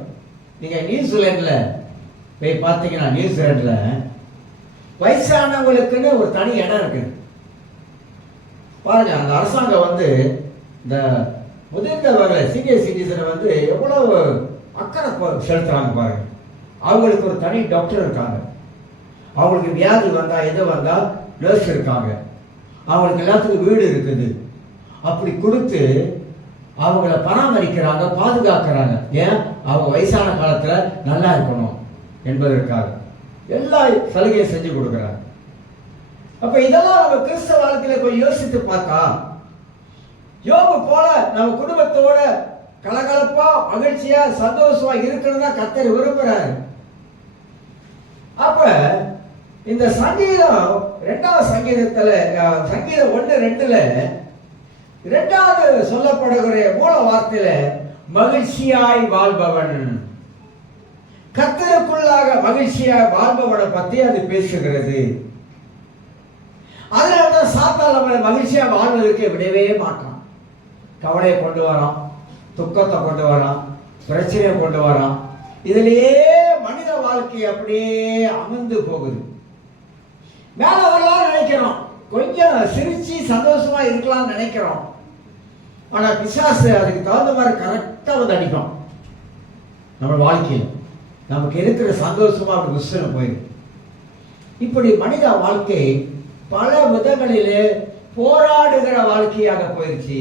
நீங்க நியூசிலாண்டுல போய் பார்த்தீங்கன்னா, நியூசிலாண்டுல வயசானவங்களுக்குன்னு ஒரு தனி இடம் இருக்குது பாருங்க. அந்த அரசாங்கம் இந்த முதிர்ந்தவர்களை சீனியர் சிட்டிசனை எவ்வளவு அக்கறை செலுத்துறாங்க பாருங்க. அவங்களுக்கு ஒரு தனி டாக்டர் இருக்காங்க. அவங்களுக்கு வியாதி வந்தா எது வந்தா நர்ஸ் இருக்காங்க. அவங்களுக்கு எல்லாத்துக்கும் வீடு இருக்குது. அப்படி கொடுத்து அவங்கள பராமரிக்கிறாங்க, பாதுகாக்கிறாங்க. ஏன்? அவங்க வயசான காலத்துல நல்லா இருக்கணும் என்பதற்காக எல்லா சலுகையும் செஞ்சு கொடுக்குறாங்க. அப்ப இதெல்லாம் நம்ம கிறிஸ்தவ வாழ்க்கையில போய் யோசித்து பார்த்தா, யோபு போல நம்ம குடும்பத்தோட கலகலப்பா மகிழ்ச்சியா சந்தோஷமா இருக்கணும் தான் கர்த்தர் விரும்புறாரு. அப்ப இந்த சங்கீதம் 2வது சங்கீதத்துல, சங்கீதம் 1:2 2வது சொல்லப்படுகிற மூல வார்த்தையில மகிழ்ச்சியாய் வாழ்பவன், கர்த்தருக்குள்ளாக மகிழ்ச்சியாய் வாழ்பவனை பத்தி அது பேசுகிறது. அதனால்தான் சாத்தான் நம்மளை மகிழ்ச்சியா வாழ்வதற்கு விடவே மாட்டான். கவலையை கொண்டு வரான், துக்கத்தை கொண்டு வரான், பிரச்சனையை கொண்டு வரான். இதுலயே மனித வாழ்க்கை அப்படியே அமர்ந்து போகுது. மேல வரலாம் நினைக்கிறோம், கொஞ்சம் சிரிச்சு சந்தோஷமா இருக்கலாம் நினைக்கிறோம். ஆனா பிசாசு அதுக்கு தகுந்த மாதிரி கரெக்டா அடிக்கும். நம்ம வாழ்க்கையில் நமக்கு இருக்கிற சந்தோஷமா அப்படி விஷயம் போயிடும். இப்படி மனித வாழ்க்கை பல விதங்களிலே போராடுகிற வாழ்க்கையாக போயிடுச்சு.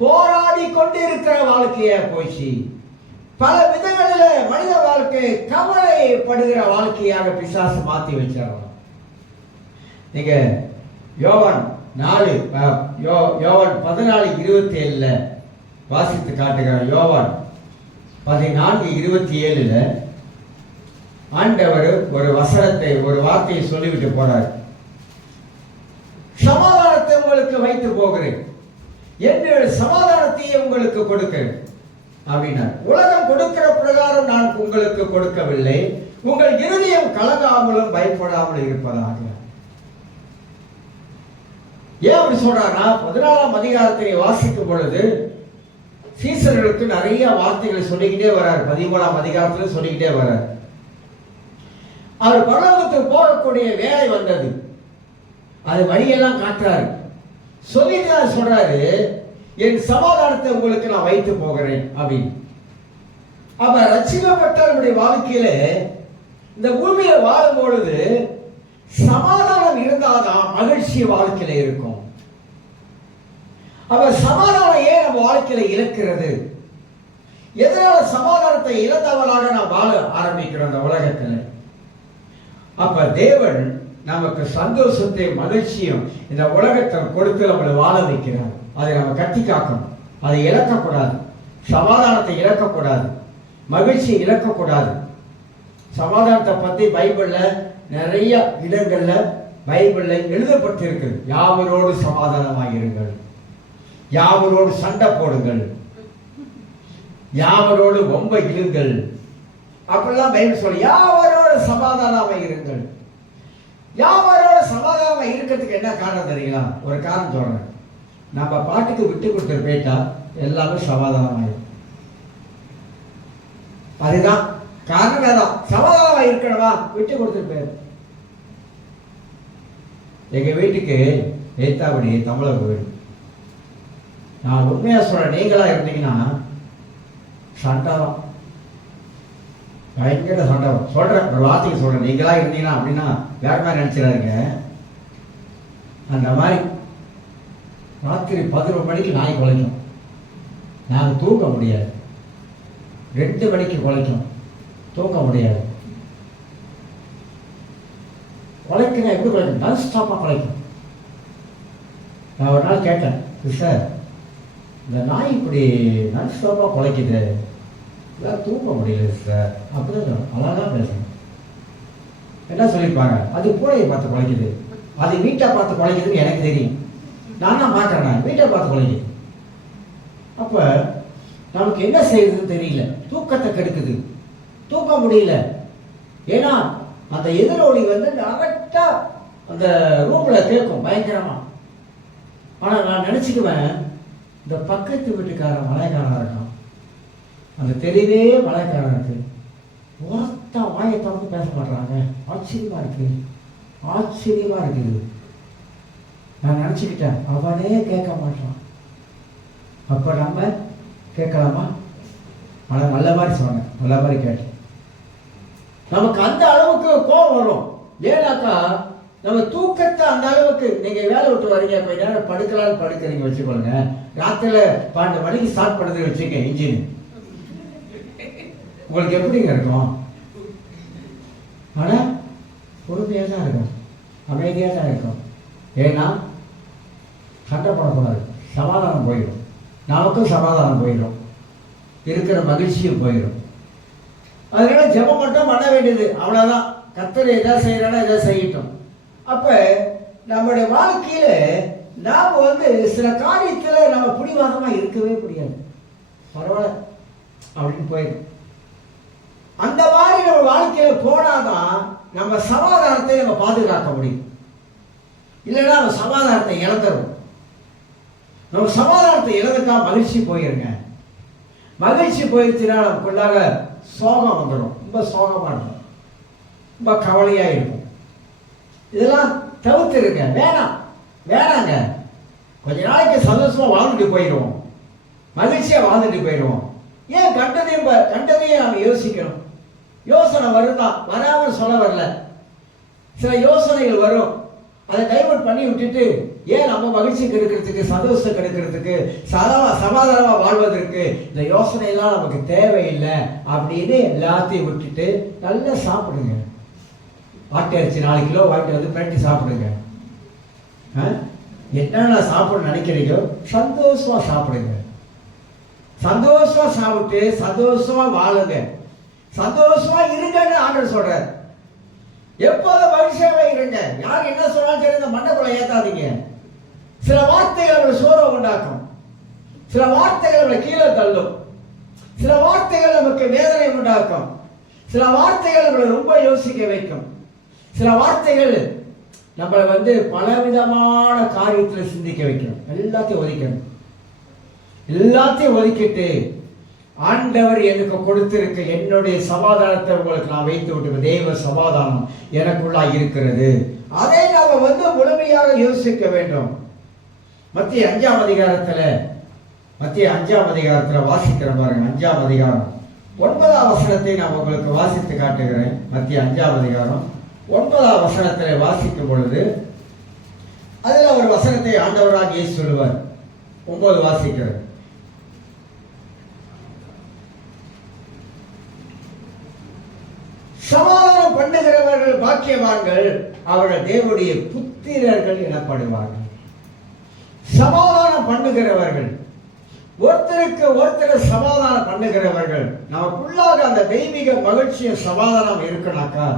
போராடி கொண்டு இருக்கிற வாழ்க்கையா போயிடுச்சு. பல விதங்களில் மனித வாழ்க்கை கவலைப்படுகிற வாழ்க்கையாக பிசாசு மாற்றி வச்சிடறோம். நீங்க யோவான் 14:27 வாசித்து காட்டுகிறார். யோவான் 14:27 ஆண்டவர் ஒரு வசனத்தை, ஒரு வார்த்தையை சொல்லிவிட்டு போறார். சமாதானத்தை உங்களுக்கு வைத்து போகிறேன், என்னுடைய சமாதானத்தையே உங்களுக்கு கொடுக்கிறேன் அப்படின்னார். உலகம் கொடுக்கிற பிரகாரம் நான் உங்களுக்கு கொடுக்கவில்லை, உங்கள் இருதயம் கலங்காமலும் பயப்படாமலும் இருப்பதாக. ஏன் அப்படி சொல்றாங்கன்னா, 14ஆம் அதிகாரத்தை வாசிக்கும் பொழுது சீசர்களுக்கு நிறைய வார்த்தைகளை சொல்லிக்கிட்டே வர்றார். 13ஆம் அதிகாரத்துல சொல்லிக்கிட்டே வர்றார். அவர் பரலோகத்துக்கு போகக்கூடிய வேலை வந்தது. அது வழியெல்லாம் காட்டுறாரு. சொல்லிட்டு சொல்றாரு, என் சமாதானத்தை உங்களுக்கு நான் வைத்து போகிறேன் அப்படின்னு. அப்ப ரட்சிக்கப்பட்ட நம்முடைய வாழ்க்கையில இந்த பூமியில வாழும் பொழுது சமாதானம் இருந்தாதான் மகிழ்ச்சி வாழ்க்கையில இருக்கும். அப்ப சமாதானம் ஏன் நம்ம வாழ்க்கையில இழக்கிறது? எதனால சமாதானத்தை இழந்தவனாக நாம் வாழ ஆரம்பிக்கிறோம் இந்த உலகத்துல? அப்ப தேவன் நமக்கு சந்தோஷத்தை மகிழ்ச்சியும் இந்த உலகத்தில் கொடுத்து நம்மளை வாழ வைக்கிறார். அதை நம்ம கட்டி காக்கணும். அதை இழக்கக்கூடாது. சமாதானத்தை இழக்கக்கூடாது. மகிழ்ச்சி இழக்கக்கூடாது. சமாதானத்தை பத்தி பைபிள்ல நிறைய இடங்கள்ல பைபிள்ல எழுதப்பட்டிருக்கு. யாவரோடு சமாதானமாயிருங்கள், யாவரோடு சண்டை போடுங்கள், யாவரோடு ரொம்ப இழுங்கள் அப்படிலாம் பைபிள் சொல்லி யாவரோடு சமாதானமாக இருங்கள். யாவரோட சமாதானமா இருக்கிறதுக்கு என்ன காரணம் தெரியுங்களா? ஒரு காரணம் சொல்றேன். நம்ம பாட்டுக்கு விட்டு கொடுத்து போயிட்டா எல்லாமே சமாதானமாயிடும். அதுதான் காரணம். தான் சமாதானமா இருக்கணுமா? விட்டு கொடுத்துட்டு போயிடும். எங்க வீட்டுக்கு ஏத்தாபடி தமிழக வீடு. நான் உண்மையா சொல்றேன், நீங்களா இருந்தீங்கன்னா சண்டை தான், பயங்கர சண்டை. சொல்றேன், ஒரு வார்த்தைக்கு சொல்றேன், நீங்களா இருந்தீங்கன்னா அப்படின்னா வேற மாதிரி நினைச்சிடாருங்க. அந்த மாதிரி ராத்திரி 11 மணிக்கு நாய் குலைக்கும், நாங்கள் தூக்க முடியாது. 2 மணிக்கு குலைக்கும், தூக்க முடியாது. குலைக்குங்க, எப்படி குலைக்கும்? நான் ஸ்டாப்பாக குலைக்கும். நான் ஒரு நாள் கேட்டேன், சார் இந்த நாய் இப்படி நான் ஸ்டாப்பாக குலைக்குது, இதெல்லாம் தூக்க முடியல சார் அப்படின்னு அழகாக பேசணும். என்ன சொல்லியிருப்பாங்க? அது பூனையை பார்த்து குலைக்குது, அது வீட்டை பார்த்து குலைக்குதுன்னு எனக்கு தெரியும். நானா பார்க்குறேன், வீட்டை பார்த்து குலைக்குது. அப்போ நமக்கு என்ன செய்யறதுன்னு தெரியல. தூக்கத்தை கெடுக்குது, தூக்க முடியல. ஏன்னா அந்த எதிரொலி வந்து கரெக்டா அந்த ரூம்ல கேட்கும் பயங்கரமா. ஆனா நான் நினைச்சுக்குவேன், இந்த பக்கத்து வீட்டுக்காரன் மலைக்காரன் இருக்கான், அந்த தெளிவே மலைக்காரன் இருக்கு, ஒருத்த வாயை திறந்து பேச மாட்டாங்க. ஆச்சரியமா இருக்கு, ஆச்சரியமா இருக்குது. நான் நினச்சிக்கிட்டேன், அவனே கேட்க மாட்டான், அப்போ நம்ம கேட்கலாமா? ஆனால் நல்ல மாதிரி சொன்னேன், நல்ல மாதிரி கேட்டேன். நமக்கு அந்த அளவுக்கு கோபம் வரும். ஏன்னாக்கா நம்ம தூக்கத்தை அந்த அளவுக்கு, நீங்கள் வேலை விட்டு வரீங்க, இப்போ நேரம் படுக்கலான்னு படுக்கிறீங்க வச்சுக்கோங்க, ராத்திரில 12 மணிக்கு ஸ்டார்ட் பண்ணுறது வச்சுக்க இன்ஜின், உங்களுக்கு எப்படிங்க இருக்கும்? ஆனால் பொறுமையாக தான் இருக்கும், அமைதியாக தான் இருக்கும். ஏன்னா சண்டை போடக்கூடாது, சமாதானம் போயிடும், நமக்கும் சமாதானம் போயிடும், இருக்கிற மகிழ்ச்சியும் போயிடும். அதனால ஜெபம் மட்டும் பண்ண வேண்டியது, அவ்வளோதான். கர்த்தர் எதை செய்யறானோ எதை செய்யட்டும். அப்போ நம்மளுடைய வாழ்க்கையில நாம் வந்து சில காரியத்தில் நம்ம பிடிவாதமாக இருக்கவே முடியாது. பரவாயில்ல அப்படின்னு போயிடும். அந்த மாதிரி நம்ம வாழ்க்கையில போனாதான் நம்ம சமாதானத்தை நம்ம பாதுகாக்க முடியும். இல்லைன்னா நம்ம சமாதானத்தை இழந்துடும். நம்ம சமாதானத்தை இழந்துட்டா மகிழ்ச்சி போயிருங்க. மகிழ்ச்சி போயிடுச்சுன்னா நமக்குள்ளாக சோகம் வந்துடும், ரொம்ப சோகமா இருக்கும், ரொம்ப கவலையா இருக்கும். இதெல்லாம் தவிர்த்துருங்க, வேணாம், வேணாங்க. கொஞ்ச நாளைக்கு சந்தோஷமா வாழ்ந்துட்டு போயிடுவோம், மகிழ்ச்சியா வாழ்ந்துட்டு போயிடுவோம். ஏன் கண்டதையும் நம்ம யோசிக்கணும்? யோசனை வருதான், வராமல் சொல்ல வரல. சில யோசனைகள் வரும், அதை டைவர்ட் பண்ணி விட்டுட்டு ஏன் நம்ம மகிழ்ச்சி கெடுக்கிறதுக்கு, சந்தோஷம் கெடுக்கிறதுக்கு, சமாதானமா வாழ்வதற்கு இந்த யோசனையெல்லாம் நமக்கு தேவையில்லை அப்படின்னு எல்லாத்தையும் விட்டுட்டு நல்லா சாப்பிடுங்க. ஆட்டு இறைச்சி 4 கிலோ வாங்கிட்டு வந்து பிரட்டி சாப்பிடுங்க. என்னென்ன சாப்பிட நினைக்கிறீங்களோ சந்தோஷமா சாப்பிடுங்க. சந்தோஷமா சாப்பிட்டு சந்தோஷமா வாழுங்க, சந்தோஷமா இருங்கன்னு ஆண்டவர் சொல்றார். எப்போதும் மகிழ்ச்சியாவே இருங்க. யார் என்ன சொன்னாலும் சரி, இந்த மண்டபங்களை ஏத்தாதீங்க. சில வார்த்தைகள் நம்மளை சோர்வை உண்டாக்கும், சில வார்த்தைகள் நம்மளை கீழே தள்ளும், சில வார்த்தைகள் நமக்கு வேதனை உண்டாக்கும், சில வார்த்தைகள் நம்மளை ரொம்ப யோசிக்க வைக்கும், சில வார்த்தைகள் நம்மளை வந்து பலவிதமான காரியத்தில் சிந்திக்க வைக்கணும். எல்லாத்தையும் ஒதுக்கணும். எல்லாத்தையும் ஒதுக்கிட்டு ஆண்டவர் எனக்கு கொடுத்திருக்க என்னுடைய சமாதானத்தை உங்களுக்கு நான் வைத்து விட்டு, தேவ சமாதானம் எனக்குள்ளா இருக்கிறது, அதை நாம முழுமையாக யோசிக்க வேண்டும். மத்திய 5ஆம் அதிகாரத்தில் வாசிக்கிற பாருங்க. 5ஆம் அதிகாரம் 9ஆம் வசனத்தை நான் உங்களுக்கு வாசித்து காட்டுகிறேன். மத்திய 5ஆம் அதிகாரம் 9ஆம் வசனத்தில் வாசிக்கும் பொழுது அதில் ஒரு வசனத்தை ஆண்டவராக இயேசு சொல்லுவார். 9 வாசிக்கிறது. சமாதானம் பண்ணுகிறவர்கள் பாக்கியவான்கள், அவர்கள் தேவனுடைய புத்திரர்கள் எனப்படுவார்கள். சமாதானம் பண்ணுகிறவர்கள், ஒருத்தருக்கு ஒருத்தர் சமாதானம் பண்ணுகிறவர்கள். நமக்குள்ளாக அந்த தெய்வீக மகிழ்ச்சியும் சமாதானம் இருக்குனாக்கா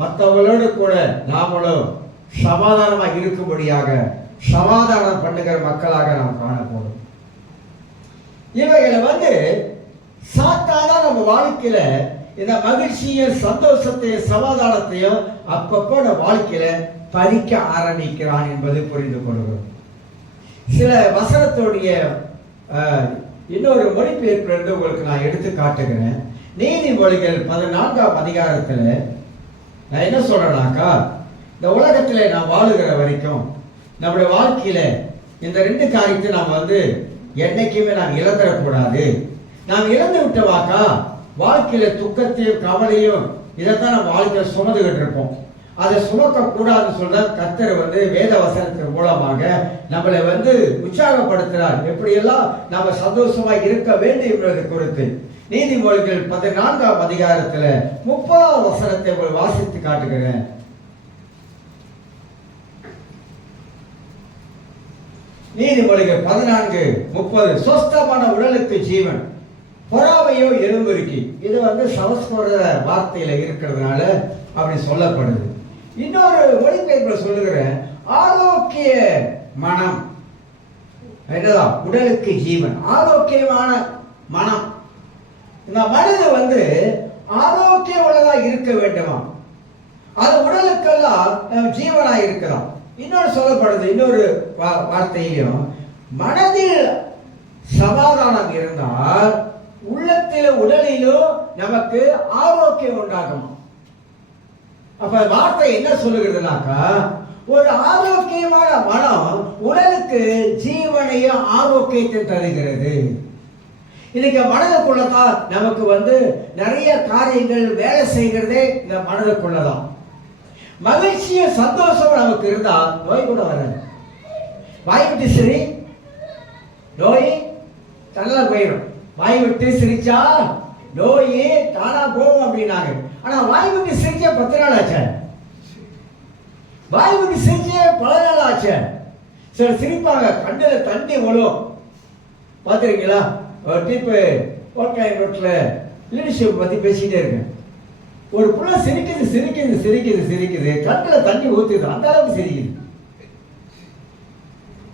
மற்றவங்களோடு கூட நாமளும் சமாதானமாக இருக்கும்படியாக சமாதானம் பண்ணுகிற மக்களாக நாம் காணப்படும். இவைகளை சாத்தானா நம்ம வாழ்க்கையில இந்த மகிழ்ச்சியும் சந்தோஷத்தையும் சமாதானத்தையும் அப்பப்போ நம்ம வாழ்க்கையில பறிக்க ஆரம்பிக்கிறான் என்பதை புரிந்து கொள்கிறோம். சில வசனத்துடைய இன்னொரு மொழிபெயர்ப்பிலிருந்து உங்களுக்கு நான் எடுத்து காட்டுகிறேன். நீதிமொழிகள் 14ஆம் அதிகாரத்தில் நான் என்ன சொல்றேனாக்கா, இந்த உலகத்தில் நான் வாழுகிற வரைக்கும் நம்முடைய வாழ்க்கையில இந்த 2 காரியத்தை நாம் என்னைக்குமே நாம் இழந்துடக்கூடாது. நாம் இழந்து விட்டவாக்கா வாழ்க்கையில துக்கத்தையும் கவலையும் இதைத்தான் நம்ம வாழ்க்கையில சுமந்துகிட்டு இருப்போம். அதை சுமக்க கூடாதுன்னு சொல்ற கர்த்தர் வேத வசனத்தின் மூலமாக நம்மளை உற்சாகப்படுத்துறார். எப்படியெல்லாம் நாம சந்தோஷமா இருக்க வேண்டும் என்பதை குறித்து நீதிமொழிகள் 14ஆம் அதிகாரத்துல 30ஆம் வசனத்தை வாசித்து காட்டுகிறேன். நீதிமொழிகள் 14:30. சொஸ்தமான உடலுக்கு ஜீவன், பொறாமையோ எலும்புருக்கி. இது சமஸ்கிருத வார்த்தையில இருக்கிறதுனால அப்படி சொல்லப்படுது. இன்னொரு மொழிபெயர்ப்பில் சொல்லுகிறேன், ஆரோக்கிய மனம் என்னதான் உடலுக்கு ஜீவன், ஆரோக்கியமான மனம். இந்த மனது ஆரோக்கியம் உள்ளதா இருக்க வேண்டுமா, அது உடலுக்கெல்லாம் ஜீவனா இருக்கலாம். இன்னொரு சொல்லப்படுது, இன்னொரு வார்த்தையிலும் மனதில் சமாதானம் இருந்தால் உள்ளத்திலும் உடலிலும் நமக்கு ஆரோக்கியம் உண்டாகும். அப்ப வார்த்தை என்ன சொல்லுகிறதுனாக்கா, ஒரு ஆரோக்கியமான மனம் உடலுக்கு ஜீவனையும் ஆரோக்கியத்தையும் தருகிறது. இன்னைக்கு மனதுக்குள்ளதான் நமக்கு நிறைய காரியங்கள் வேலை செய்கிறதே இந்த மனதுக்குள்ளதான். மகிழ்ச்சியும் சந்தோஷம் நமக்கு இருந்தா நோய் கூட வராது. வாய் விட்டு சரி நோய் தள்ள போயிடும். வாய் விட்டு சிரிச்சா நோய் தானா போகும் அப்படின்னாங்க. ஆனா வாய் விட்டு சிரிச்ச 10 நாள் ஆச்சு, வாய் விட்டு சிரிச்ச பல நாள் ஆச்சு. சில சிரிப்பாங்க, கண்ணில் தண்ணி விழும். பார்த்துருக்கீங்களா? ஒரு டீப்பு ஓட்காயின் ரோட்டில் லீடர்ஷிப் பற்றி பேசிக்கிட்டே இருக்கேன். ஒரு புள்ள சிரிக்குது சிரிக்குது சிரிக்குது சிரிக்குது, கண்ணில் தண்ணி ஊற்றுது, அந்த அளவுக்கு சிரிக்குது.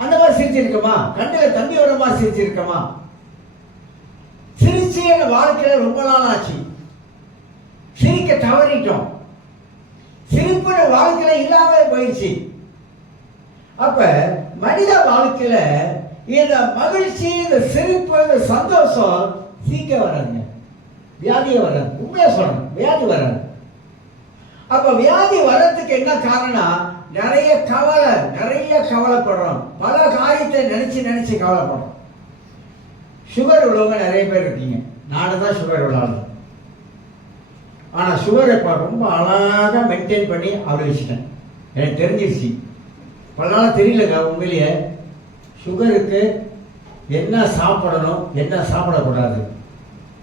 அந்த மாதிரி சிரிச்சிருக்கமா? கண்ணில் தண்ணி வர மாதிரி சிரிச்சிருக்கமா? சிரிச்சு எங்க வாழ்க்கையில ரொம்ப நாள் ஆச்சு. சிரிக்க தவறிட்டோம். சிரிப்பு வாழ்க்கையில இல்லாம போயிடுச்சு. அப்ப மனித வாழ்க்கையில இந்த மகிழ்ச்சி, இந்த சிரிப்பு, இந்த சந்தோஷம் சீக்கிரம் வராதுங்க. வியாதியே வராது. உண்மையா சொல்றேன், வியாதி வராது. அப்ப வியாதி வர்றதுக்கு என்ன காரணம்? நிறைய கவலைப்படுறோம். பல காரியத்தை நினைச்சு கவலைப்படுறோம். சுகர் உள்ளவங்க நிறைய பேர் இருக்கீங்க. நானும் தான் சுகர் உள்ளாங்க. ஆனா சுகரை இப்ப ரொம்ப அழகா மெயின்டைன் பண்ணி அப்படி வச்சுட்டேன். எனக்கு தெரிஞ்சிருச்சு. பல நாள் தெரியலங்க உண்மையிலேயே சுகருக்கு என்ன சாப்பிடணும், என்ன சாப்பிடக்கூடாது,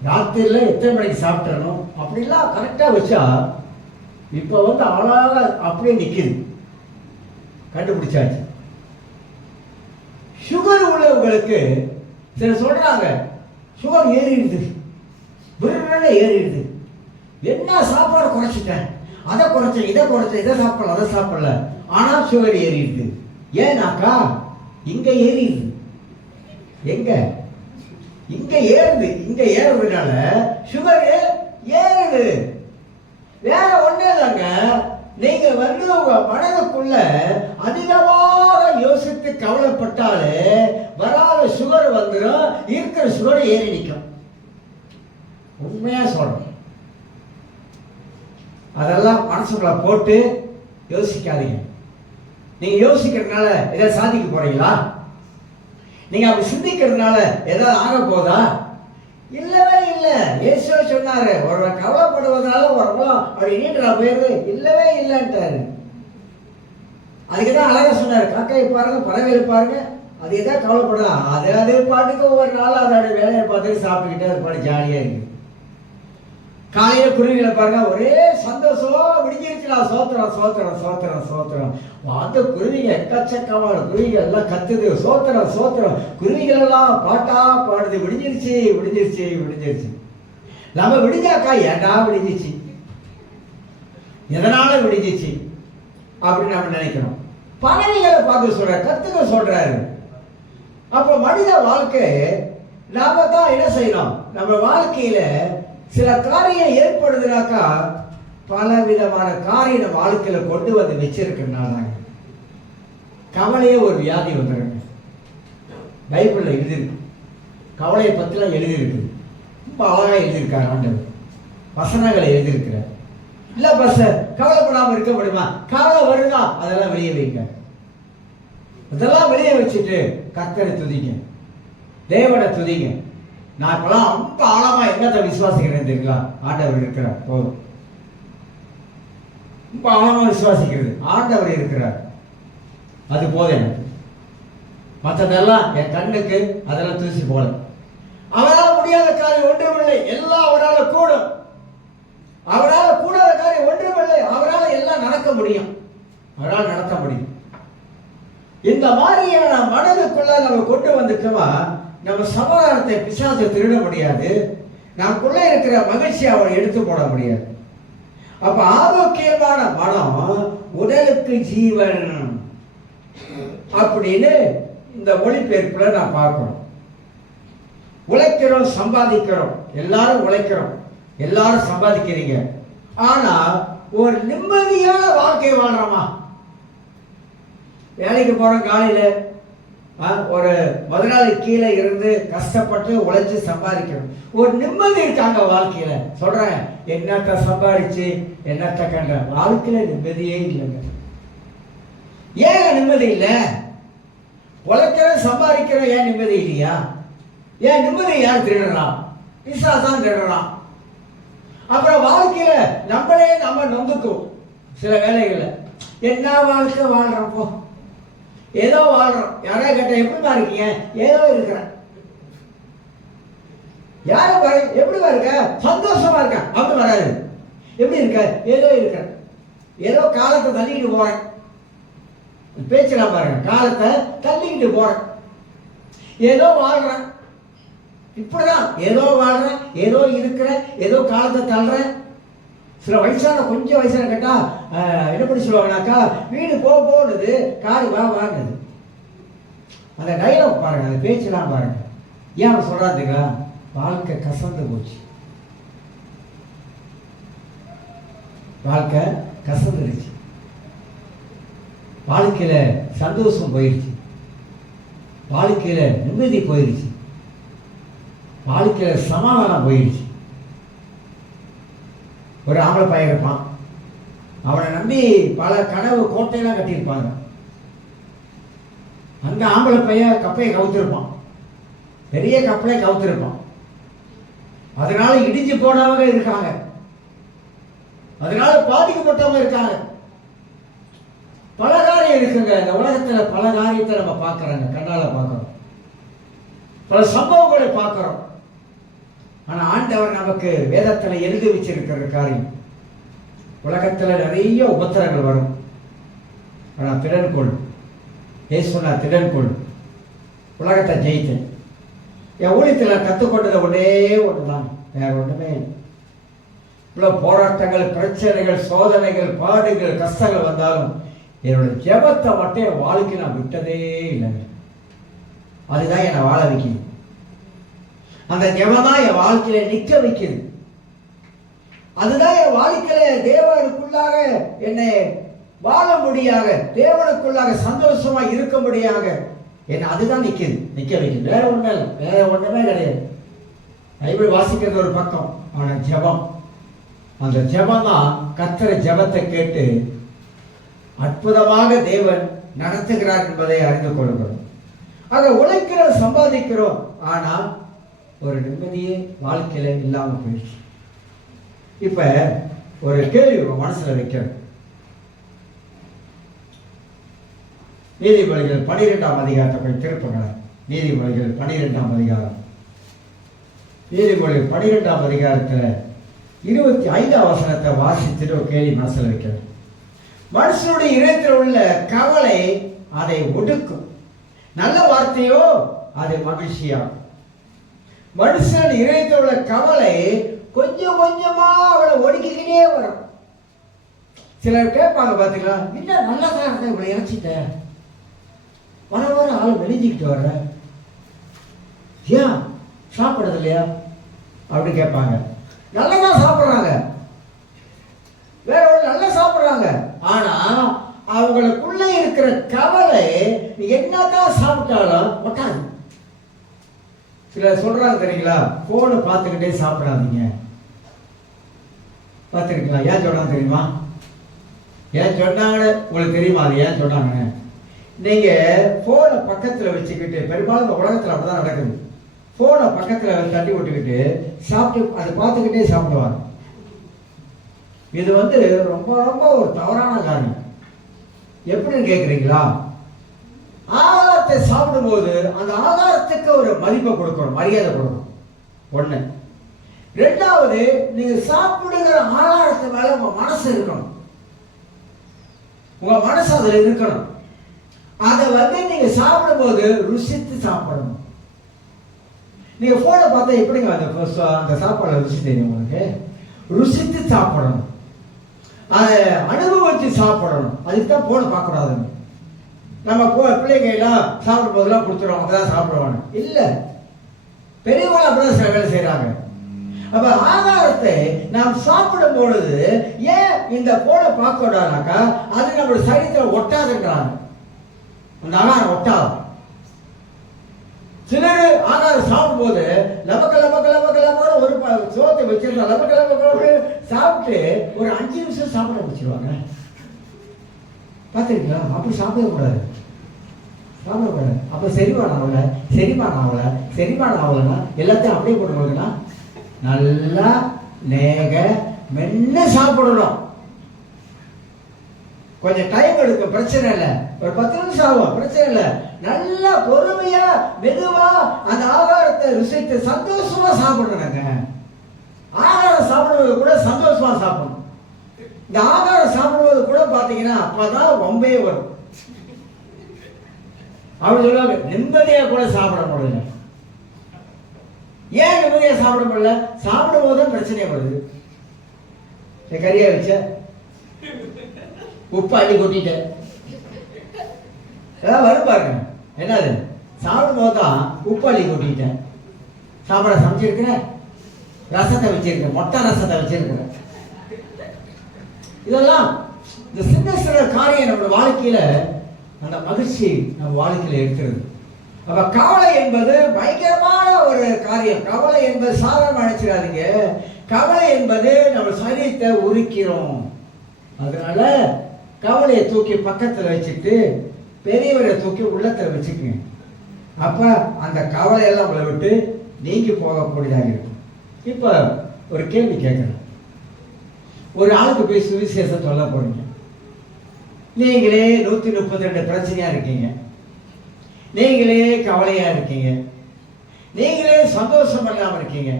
ராத்திரியில் எத்தனை மணிக்கு சாப்பிடணும், அப்படிலாம் கரெக்டாக வச்சா இப்போ அழகாக அப்படியே நிற்கிது. கண்டுபிடிச்சாச்சு. சுகர் உள்ளவங்களுக்கு சில சொல்றாங்க சுகர் ஏறிடுது, விரும்பல ஏறிடுது. என்ன சாப்பாடு குறைச்சிட்டேன், அதை குறைச்சேன், இதை குறைச்சேன், இதை சாப்பிடல, அதை சாப்பிடல, ஆனா சுகர் ஏறிடுது. ஏன்னாக்கா இங்க ஏறிடுது. எங்க? இங்க ஏறுது. இங்க ஏறுறதுனால சுகர் ஏறுது. வேற ஒண்ணே இல்லைங்க. நீங்க உங்க மனதுக்குள்ள அதிகமாக யோசித்து கவலைப்பட்டாலே வராத சுகர் வந்துடும், இருக்கிற சுகர் ஏறி நிற்கும். உண்மையா சொல்றேன். அதெல்லாம் மனசுக்குள்ள போட்டு யோசிக்காதீங்க. நீங்க யோசிக்கிறதுனால ஏதாவது சாதிக்க போறீங்களா? நீங்க அப்படி சிந்திக்கிறதுனால ஏதாவது ஆக போதா? இல்லவே இல்லை. இயேசு சொன்னாரு, ஒருவன் கவலைப்படுவதால ஒரு குலம் அப்படி நீண்டா போயிருது, இல்லவே இல்லைன்ட்டாரு. அதுக்குதான் அழகா சொன்னாரு, காக்கையை பாருங்க, பறவைகளை பாருங்க, அது எதாவது கவலைப்படலாம், அது பாட்டுக்கு ஒவ்வொரு நாளும் அதோட வேலையை பார்த்துட்டு சாப்பிட்டுக்கிட்டே அது பாட்டு ஜாலியா இருக்கு. காலையில குருவிகளை பாருங்க, ஒரே சந்தோஷம், விடிஞ்சிருச்சுலாம், சோத்திரம் சோத்திரம் சோத்திரம் சோத்திரம். அந்த குருவிங்க எக்கச்சக்கமான குருவிகள் எல்லாம் கத்துது, சோத்திரம் சோத்திரம். குருவிகள் எல்லாம் பாட்டா பாடுது, விடிஞ்சிருச்சு விடிஞ்சிருச்சு விடிஞ்சிருச்சு. நம்ம விடிஞ்சாக்கா ஏண்டா விடிஞ்சிச்சு, எதனால விடிஞ்சிச்சு அப்படின்னு நம்ம நினைக்கிறோம். பறவைகளை பார்த்து சொல்ற, கத்துக்க சொல்றாரு. அப்ப மனித வாழ்க்கை நாம தான் என்ன செய்யணும்? நம்ம வாழ்க்கையில சில காரியம் ஏற்படுதுனாக்கா பல விதமான காரியம் வாழ்க்கையில கொண்டு வந்து வச்சிருக்கிறதுனால கவலையே ஒரு வியாதி வந்துடுங்க. பைபிள்ல எழுதியிருக்கு, கவலையை பத்திலாம் எழுதியிருக்கு, ரொம்ப அழகா எழுதியிருக்காரு ஆண்டவர், வசனங்களை எழுதியிருக்கிறார். இல்ல பஸ் கவலைப்படாம இருக்க முடியுமா? கவலை வருதா, அதெல்லாம் வெளியே வைங்க. அதெல்லாம் வெளியே வச்சுட்டு கர்த்தரை துதிங்க, தேவனை துதிங்க. நான் இப்பெல்லாம் ரொம்ப ஆழமா என்னத்தை விசுவாசிக்கிறேன் தெரியுங்களா? ஆண்டவர் இருக்கிறார் போதும். ரொம்ப ஆழமா விசுவாசிக்கிறது, ஆண்டவர் இருக்கிறார், அது போதும் எனக்கு. மற்றதெல்லாம் என் கண்ணுக்கு அதெல்லாம் தூசி போல. அவரால் முடியாத காரியம் ஒன்றுமில்லை, எல்லாம் அவரால் கூடும். அவரால் கூடாத காரியம் ஒன்றுமில்லை, அவரால் எல்லாம் நடக்க முடியும், அவரால் நடத்த முடியும். இந்த மாதிரியான மனதுக்குள்ள நம்ம கொண்டு வந்துட்டோமா, நம்ம சமாதானத்தை பிசாசு திருட முடியாது, நமக்குள்ள இருக்கிற மகிழ்ச்சியை அவன் எடுத்து போட முடியாது. அப்ப ஆரோக்கியமான மனம் உடலுக்கு ஜீவன் அப்படின்னு இந்த மொழிபெயர்ப்புல நான் பார்க்கணும். உழைக்கிறோம், சம்பாதிக்கிறோம், எல்லாரும் உழைக்கிறோம், எல்லாரும் சம்பாதிக்கிறீங்க. ஆனா ஒரு நிம்மதியான வாழ்க்கை வாழ்றோமா? வேலைக்கு போறோம், காலையில ஒரு முதலாளி கீழே இருந்து கஷ்டப்பட்டு உழைச்சு சம்பாதிக்கணும், ஒரு நிம்மதி இருக்காங்க வாழ்க்கையில. சொல்றேன், என்னத்த சம்பாதிச்சு என்னத்த கண்ட வாழ்க்கையில நிம்மதியே இல்லைங்க. ஏன் நிம்மதி இல்லை? உழைக்கிற சம்பாதிக்கிற ஏன் நிம்மதி இல்லையா? ஏன் நிம்மதி யார் திருடுறான்? பிசாசான் திருடுறான். அப்புறம் வாழ்க்கையில நம்மளே நம்ம நொந்துக்கும். சில வேலைகள்ல என்ன வாழ்க்கை வாழ்றப்போ ஏதோ வாழ்றோம். யாராவது கேட்ட எப்படிமா இருக்கீங்க? ஏதோ இருக்கிறேன். யாரும் பாரு எப்படிமா இருக்க? சந்தோஷமா இருக்கேன் அப்படி வராது. எப்படி இருக்க? ஏதோ இருக்கிறேன், ஏதோ காலத்தை தள்ளிக்கிட்டு போறேன். பேச்சலாம் பாருங்க, காலத்தை தள்ளிக்கிட்டு போறேன், ஏதோ வாழ்றேன். இப்படிதான் ஏதோ வாழ்றேன், ஏதோ இருக்கிறேன், ஏதோ காலத்தை தள்ளுறேன். சில வயசான கொஞ்சம் வயசான கேட்டா என்ன பண்ணி சொல்லுவாங்கனாக்கா, வீடு போகுது, காடு வாங்குது. அந்த டைலாக் பாருங்க, அந்த பேச்செல்லாம் பாருங்க. ஏன் அவன் சொல்றாதுங்களா? வாழ்க்கை கசந்து போச்சு, வாழ்க்கை கசந்துருச்சு, வாழ்க்கையில சந்தோஷம் போயிடுச்சு, வாழ்க்கையில நிம்மதி போயிடுச்சு, வாழ்க்கையில சமாதானம் போயிடுச்சு. ஒரு ஆம்பளை பையன் இருப்பான், அவனை நம்பி பல கனவு கோட்டையெல்லாம் கட்டியிருப்பாங்க. அந்த ஆம்பளை பையன் கப்பையை கவுத்திருப்பான், பெரிய கப்பலை கவுத்திருப்பான். அதனால இடிஞ்சு போனவங்க இருக்காங்க, அதனால பாதிக்கப்பட்டவங்க இருக்காங்க. பல காரியம் இருக்குங்க இந்த உலகத்துல, பல காரியத்தை நம்ம பார்க்கறாங்க, கண்ணால பார்க்கிறோம், பல சம்பவங்களை பார்க்கிறோம். ஆனா ஆண்டவர் நமக்கு வேதத்துல எழுதி வச்சிருக்கிற காரியம், உலகத்துல நிறைய உபத்திரங்கள் வரும், ஆனா திடன் கொள். ஏசுனா திடன் கொள், உலகத்தை ஜெயித்தேன். என் ஊழியத்தில் கற்றுக்கொண்டது ஒன்றே ஒன்றுதான், வேற ஒன்றுமே இல்லை. இவ்வளவு போராட்டங்கள், பிரச்சனைகள், சோதனைகள், பாடுகள், கஷ்டங்கள் வந்தாலும் என்னோட ஜெபத்தை மட்டும் என் வாழ்க்கை நான் விட்டதே இல்லைங்க. அதுதான் என்னை வாழ வைக்குது. அந்த ஜெபம் தான் என் வாழ்க்கையில நிற்க வைக்குது. அதுதான் என் வாழ்க்கையில தேவனுக்குள்ளாக என்னை வாழ முடியாக, தேவனுக்குள்ளாக சந்தோஷமா இருக்க முடியாக ஏன்னா அதுதான் நிற்க வைக்குது. வேற ஒன்றும் இல்லை, வேற ஒன்றுமே கிடையாது. பைபிள் வாசிக்கிறது ஒரு பக்கம், ஆனால் ஜெபம், அந்த ஜெபம் தான் கர்த்தர் ஜெபத்தை கேட்டு அற்புதமாக தேவன் நடத்துகிறார் என்பதை அறிந்து கொள்கிறோம். ஆக உழைக்கிறோம், சம்பாதிக்கிறோம், ஆனால் ஒரு நிம்மதியே வாழ்க்கையில இல்லாமல் போயிடுச்சு. இப்ப ஒரு கேள்வி மனசுல வைக்கிறேன். நீதிமொழிகள் 12ஆம் அதிகாரத்தை போய் திருப்புங்க. நீதிமொழிகள் 12ஆம் அதிகாரம். நீதிமொழிகள் 12ஆம் அதிகாரத்துல 25ஆம் வசனத்தை வாசிச்சுட்டு ஒரு கேள்வி மனசுல வைக்கிறேன். மனுஷனுடைய இதயத்தில் உள்ள கவலை அதை ஒடுக்கும், நல்ல வார்த்தையோ அதை மகிழ்ச்சியாகும். மனுஷன் இதயத்தில் உள்ள கவலை கொஞ்சம் கொஞ்சமா அவளை ஒடுக்கிக்கிட்டே வரும். சிலர் கேட்பாங்க, பாத்தீங்களா, இன்னும் நல்லதா இருந்தா இவ்வளவு இறைச்சிட்ட, வர வர ஆள் வெளிஞ்சிக்கிட்டு வர்ற, ஏன் சாப்பிடுறது இல்லையா அப்படி கேட்பாங்க. நல்லதா சாப்பிட்றாங்க, வேற ஒரு நல்லா சாப்பிட்றாங்க, ஆனா அவங்களுக்குள்ள இருக்கிற கவலை என்னதான் சாப்பிட்டாலும் ஒட்டாது. சிலர் சொல்றாங்க தெரியுங்களா, போனை பார்த்துக்கிட்டே சாப்பிடாதீங்க. பார்த்துருக்கீங்களா? ஏன் சொன்னாங்க தெரியுமா? ஏன் சொன்னாங்கன்னு உங்களுக்கு தெரியுமா? அது ஏன் சொன்னாங்க? நீங்க போனை பக்கத்துல வச்சுக்கிட்டு, பெரும்பாலும் இந்த உலகத்துல அப்படிதான் நடக்குது, போனை பக்கத்துல தட்டி விட்டுக்கிட்டு சாப்பிட்டு அதை பார்த்துக்கிட்டே சாப்பிடுவாங்க. இது ரொம்ப ரொம்ப ஒரு தவறான காரியம். எப்படின்னு கேட்குறீங்களா? ஆகாரத்தை சாப்பிடும்போது அந்த ஆகாரத்துக்கு ஒரு மதிப்பை கொடுக்கணும், மரியாதை கொடுக்கணும். ஒண்ணு. ரெண்டாவது, நீங்க சாப்பிடுகிற ஆகாரத்து மேல உங்க மனசு இருக்கணும், உங்க மனசு அதுல இருக்கணும். அதை நீங்க சாப்பிடும்போது ருசித்து சாப்பிடணும். நீங்க போனை பார்த்தா எப்படிங்க அந்த சாப்பாடு ருசி தெரியும் உங்களுக்கு? ருசித்து சாப்பிடணும், அதை அனுபவிச்சு சாப்பிடணும். அதுக்கு தான் போனை பார்க்கக்கூடாதுங்க. நம்ம பிள்ளைங்க எல்லாம் சாப்பிடும் போதெல்லாம் கொடுத்துருவோம், அப்பதான் சாப்பிடுவாங்க. இல்லை, பெரியவங்க அப்படிதான் சில வேலை செய்யறாங்க. அப்ப ஆகாரத்தை நாம் சாப்பிடும் பொழுது ஏன் இந்த போனை பார்க்க கூடாதுனாக்கா, அது நம்மளுடைய சரீரத்தில் ஒட்டாதுன்றாங்க. அந்த ஆகாரம் ஒட்டாது. சிலர் ஆகாரம் சாப்பிடும் போது லபக்க லபக்க லபக்க லபக்க ஒரு சோத்தை வச்சிருந்தா லபக்க லபக்க சாப்பிட்டு ஒரு 5 நிமிஷம் சாப்பிட வச்சிருவாங்க. பார்த்துருக்கீங்களா? அப்படி சாப்பிடக்கூடாது, சாப்பிடக்கூடாது. அப்போ செரிமானம் ஆகலைன்னா எல்லாத்தையும் அப்படியே போட்டுருவாங்கன்னா நல்லா நேக மென்னு சாப்பிடணும். கொஞ்சம் டைம் எடுக்கும், பிரச்சனை இல்லை. ஒரு 10 நிமிஷம் ஆகும், பிரச்சனை இல்லை. நல்லா பொறுமையா மெதுவா அந்த ஆகாரத்தை ருசித்து சந்தோஷமா சாப்பிடணுங்க. ஆகாரம் சாப்பிடுவது கூட சந்தோஷமா சாப்பிடணும். இந்த ஆகாரம் சாப்பிடுவது கூட பாத்தீங்கன்னா அப்பதான் ரொம்பவே வரும். அப்படி சொல்லுவாங்க, நிம்மதியா கூட சாப்பிட முடியல. ஏன் நிம்மதியா சாப்பிட முடியல? சாப்பிடும் போதுதான் பிரச்சனையே வருது. கறியா வச்ச உப்பு அள்ளி கொட்டிட்டேன், ஏதாவது வரும் பாருங்க. என்னது? சாப்பிடும் போதுதான் உப்பு அள்ளி கொட்டிட்டேன். சாப்பாட சமைச்சிருக்கிறேன், ரசத்தை வச்சிருக்கேன், மொட்டை ரசத்தை வச்சிருக்கிறேன். இதெல்லாம் இந்த சின்ன சின்ன காரியம் நம்ம வாழ்க்கையில அந்த மகிழ்ச்சி நம்ம வாழ்க்கையில இருக்கிறது. அப்ப கவலை என்பது பயங்கரமான ஒரு காரியம். கவலை என்பது சாதாரண நினைச்சிடாதீங்க. கவலை என்பது நம்ம சரீரத்தை உரிக்கிறோம். அதனால கவலையை தூக்கி பக்கத்துல வச்சுட்டு பெரியவரை தூக்கி உள்ளத்துல வச்சுக்கோங்க. அப்ப அந்த கவலையெல்லாம் உங்களை விட்டு நீங்கி போகக்கூடியதாக இருக்கும். இப்ப ஒரு கேள்வி கேட்கிறேன். ஒரு ஆளுக்கு போய் சுவிசேஷம் சொல்ல போறீங்க. நீங்களே 132 பிரச்சனையா இருக்கீங்க, நீங்களே கவலையா இருக்கீங்க, நீங்களே சந்தோஷம் இல்லாம இருக்கீங்க,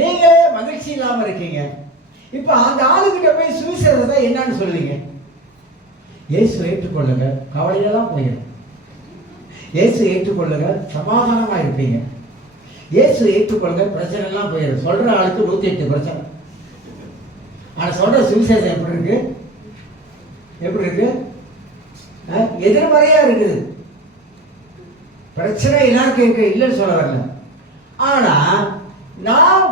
நீங்களே மகிழ்ச்சி இல்லாம இருக்கீங்க. இப்ப அந்த ஆளுகிட்ட போய் சுவிசேஷத்தை என்னன்னு சொல்லுவீங்க? இயேசு ஏற்றுக்கொள்ளுங்க, கவலையெல்லாம் போயிடும். இயேசு ஏற்றுக்கொள்ளுங்க, சமாதானமா இருப்பீங்க. இயேசு ஏற்றுக்கொள்ளுங்க, பிரச்சனை எல்லாம் போயிடும். சொல்ற ஆளுக்கு 108 பிரச்சனை. ஆனா சொல்ற சுவிசேஷம் எப்படி இருக்கு? எப்படி இருக்கு? எதிர்மறையா இருக்குது. பிரச்சனை எல்லாருக்கும் இருக்கு, இல்லைன்னு சொல்ல வரல. ஆனா நாம்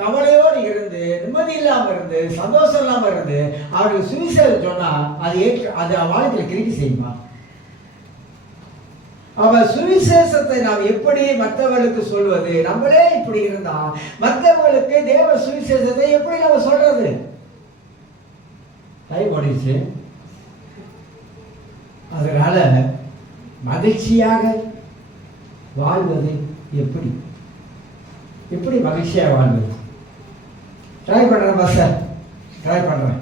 கவலையோடு இருந்து நிம்மதி இல்லாம இருந்து சந்தோஷம் இல்லாம இருந்து அவருக்கு சுவிசேஷம் சொன்னா அது வாழ்க்கையில கிரிக்கி செய்யுமா? அவன் சுவிசேஷத்தை நாம் எப்படி மற்றவர்களுக்கு சொல்வது? நம்மளே இப்படி இருந்தா மற்றவர்களுக்கு தேவ சுவிசேஷத்தை எப்படி நம்ம சொல்றது? டைம் ஓடிச்சு. அதனால மகிழ்ச்சியாக வாழ்வது எப்படி? எப்படி மகிழ்ச்சியாக வாழ்வது? ட்ரை பண்றேன் பாஸ்டர், ட்ரை பண்றேன்.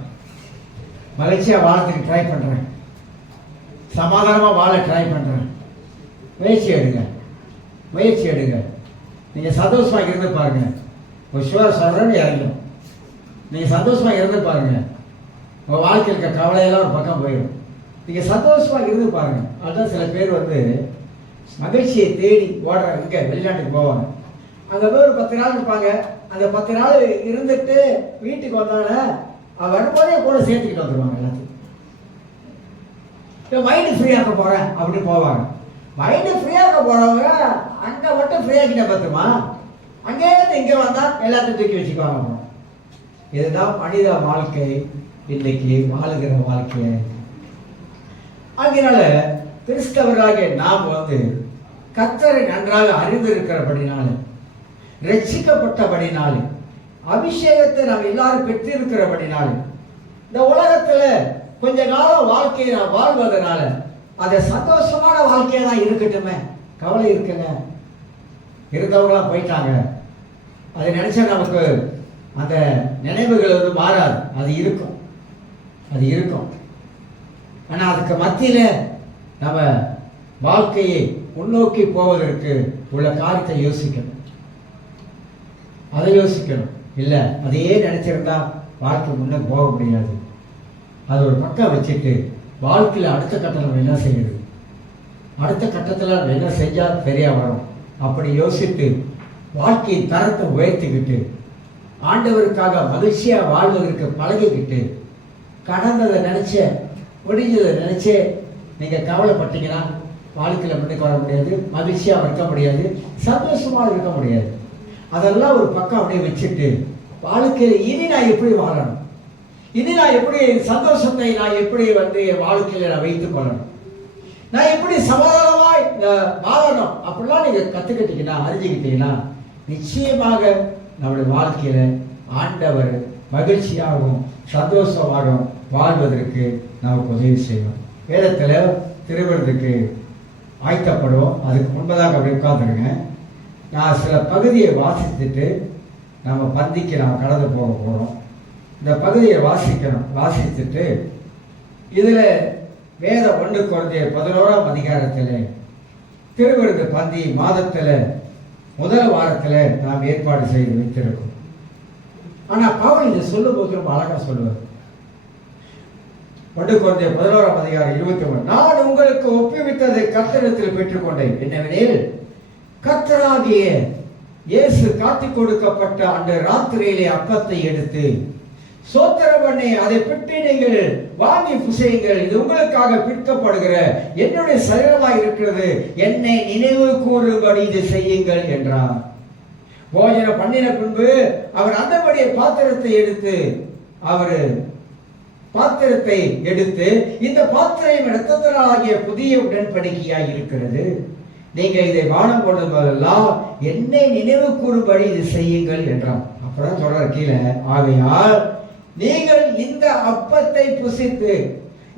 மகிழ்ச்சியாக வாழறதுக்கு ட்ரை பண்றேன். சமாதானமாக வாழ ட்ரை பண்றேன். முயற்சி எடுங்க, முயற்சி எடுங்க. நீங்கள் சந்தோஷமாக இருந்து பாருங்க. ஒரு ஷுவர் சொல்கிறேன்னு இறங்கும். நீங்கள் சந்தோஷமாக இருந்து பாருங்க, உங்கள் வாழ்க்கையில் இருக்க கவலையெல்லாம் ஒரு பக்கம் போயிடும். நீங்கள் சந்தோஷமாக இருந்து பாருங்க. அதுதான் சில பேர் மகிழ்ச்சியை தேடி ஓடுறாங்க. இங்கே வெளிநாட்டுக்கு போவாங்க, அங்கே போய் ஒரு 10 நாள் இருப்பாங்க. அந்த 10 நாள் இருந்துட்டு வீட்டுக்கு வந்தாங்க, வரும்போதே கூட சேர்த்துக்கிட்டு வந்துடுவாங்க எல்லாத்தையும். இப்போ மைண்டு ஃப்ரீயாக போகிறேன் அப்படின்னு போவாங்க. மைண்டு ஃப்ரீயாக போகிறவங்க அங்கே மட்டும் ஃப்ரீயாக்கிட்ட பார்த்துமா, அங்கேருந்து இங்கே வந்தால் எல்லாத்தையும் தூக்கி வச்சுக்குவாங்க. இதுதான் மனித வாழ்க்கை, இன்னைக்கு வாழுகிற வாழ்க்கையை. அதனால கிறிஸ்தவராக நாம் கர்த்தரை நன்றாக அறிந்திருக்கிறபடினால, ரட்சிக்கப்பட்டபடினால, அபிஷேகத்தை நாம் எல்லாரும் பெற்றிருக்கிறபடினால, இந்த உலகத்துல கொஞ்ச காலம் வாழ்க்கையை நாம் வாழ்வதனால அது சந்தோஷமான வாழ்க்கையா தான் இருக்கட்டுமே, கவலை இருக்குங்க. இருந்தவங்களாம் போயிட்டாங்க, அதை நினைச்சா நமக்கு அந்த நினைவுகள் மாறாது. அது இருக்கும், அது இருக்கும். ஆனா அதுக்கு மத்தியில நம்ம வாழ்க்கையை முன்னோக்கி போவதற்கு உள்ள காரியத்தை யோசிக்கணும். அதை யோசிக்கணும். இல்லை அதையே நினைச்சிருந்தா வாழ்க்கை முன்னே போக முடியாது. அது ஒரு பக்கம் வச்சுட்டு வாழ்க்கையில் அடுத்த கட்டத்தில் நம்ம என்ன செய்யுது, அடுத்த கட்டத்தில் நம்ம என்ன செஞ்சால் சரியாக வரும் அப்படி யோசித்து வாழ்க்கையின் தரத்தை உயர்த்திக்கிட்டு ஆண்டவருக்காக மகிழ்ச்சியாக வாழ்வதற்கு பழகிக்கிட்டு, கடந்ததை நினச்ச முடிஞ்சதை நினச்சே நீங்கள் கவலைப்பட்டீங்கன்னா வாழ்க்கையில் முன்னுக்கு வர முடியாது, மகிழ்ச்சியாக இருக்க முடியாது, சந்தோஷமாக இருக்க முடியாது. அதெல்லாம் ஒரு பக்கம் அப்படியே வச்சுட்டு வாழ்க்கையில் இனி நான் எப்படி வாழணும், இனி நான் எப்படி சந்தோஷத்தை நான் எப்படி என் வாழ்க்கையில் நான் வைத்துக் கொள்ளணும், நான் எப்படி சமாதானமாய் வாழணும் அப்படிலாம் நீங்கள் கற்றுக்கிட்டீங்கன்னா, அறிஞ்சுக்கிட்டீங்கன்னா நிச்சயமாக நம்முடைய வாழ்க்கையில் ஆண்டவர் மகிழ்ச்சியாகவும் சந்தோஷமாகவும் வாழ்வதற்கு நமக்கு உதவி செய்வோம். வேதத்தில் திருவருத்துக்கு ஆயத்தப்படுவோம். அதுக்கு முன்பதாக அப்படி உட்காந்துருங்க. நான் சில பகுதியை வாசித்துட்டு நம்ம பந்திக்கு நாம் கடந்து போக போகிறோம். இந்த பகுதியை வாசித்துட்டு இதில் வேத 1 கொரிந்தியர் 11ஆம் அதிகாரத்தில் திருவிருது பந்தி மாதத்தில் முதல் வாரத்தில் நாம் ஏற்பாடு செய்து வைத்திருக்கோம். ஆனால் பவுல் இதை சொல்லும் போது ரொம்ப அழகாக சொல்லுவார். 1 கொரிந்தியர் 11ஆம் அதிகாரம் 21, நான் உங்களுக்கு ஒப்புவித்ததை கர்த்தரிடத்தில் பெற்றுக்கொண்டேன். என்னவெனில் கர்த்தராகிய இயேசு காட்டிக் கொடுக்கப்பட்ட அந்த ராத்திரியிலே அப்பத்தை எடுத்து சோத்திரம் பண்ணி அதை பிட்டு நீங்கள் வாங்கி புசியுங்கள், இது உங்களுக்காக பிற்கப்படுகிற என்னுடைய சரீரமாய் இருக்கிறது, என்னை நினைவு கூறும்படி இதை செய்யுங்கள் என்றார். போஜனம் பண்ணின பின்பு அவர் அந்தபடியே பாத்திரத்தை எடுத்து இந்த பாத்திரம் இரத்தத்தினாலாகிய புதிய உடன்படிக்கையாய் இருக்கிறது, நீங்கள் இதை பானம் பண்ணும் போதெல்லாம் என்னை நினைவு கூறும்படி இது செய்யுங்கள் என்றார். அப்புறம் சொல்றார் கீழே, ஆகையால் நீங்கள் இந்த அப்பத்தை புசித்து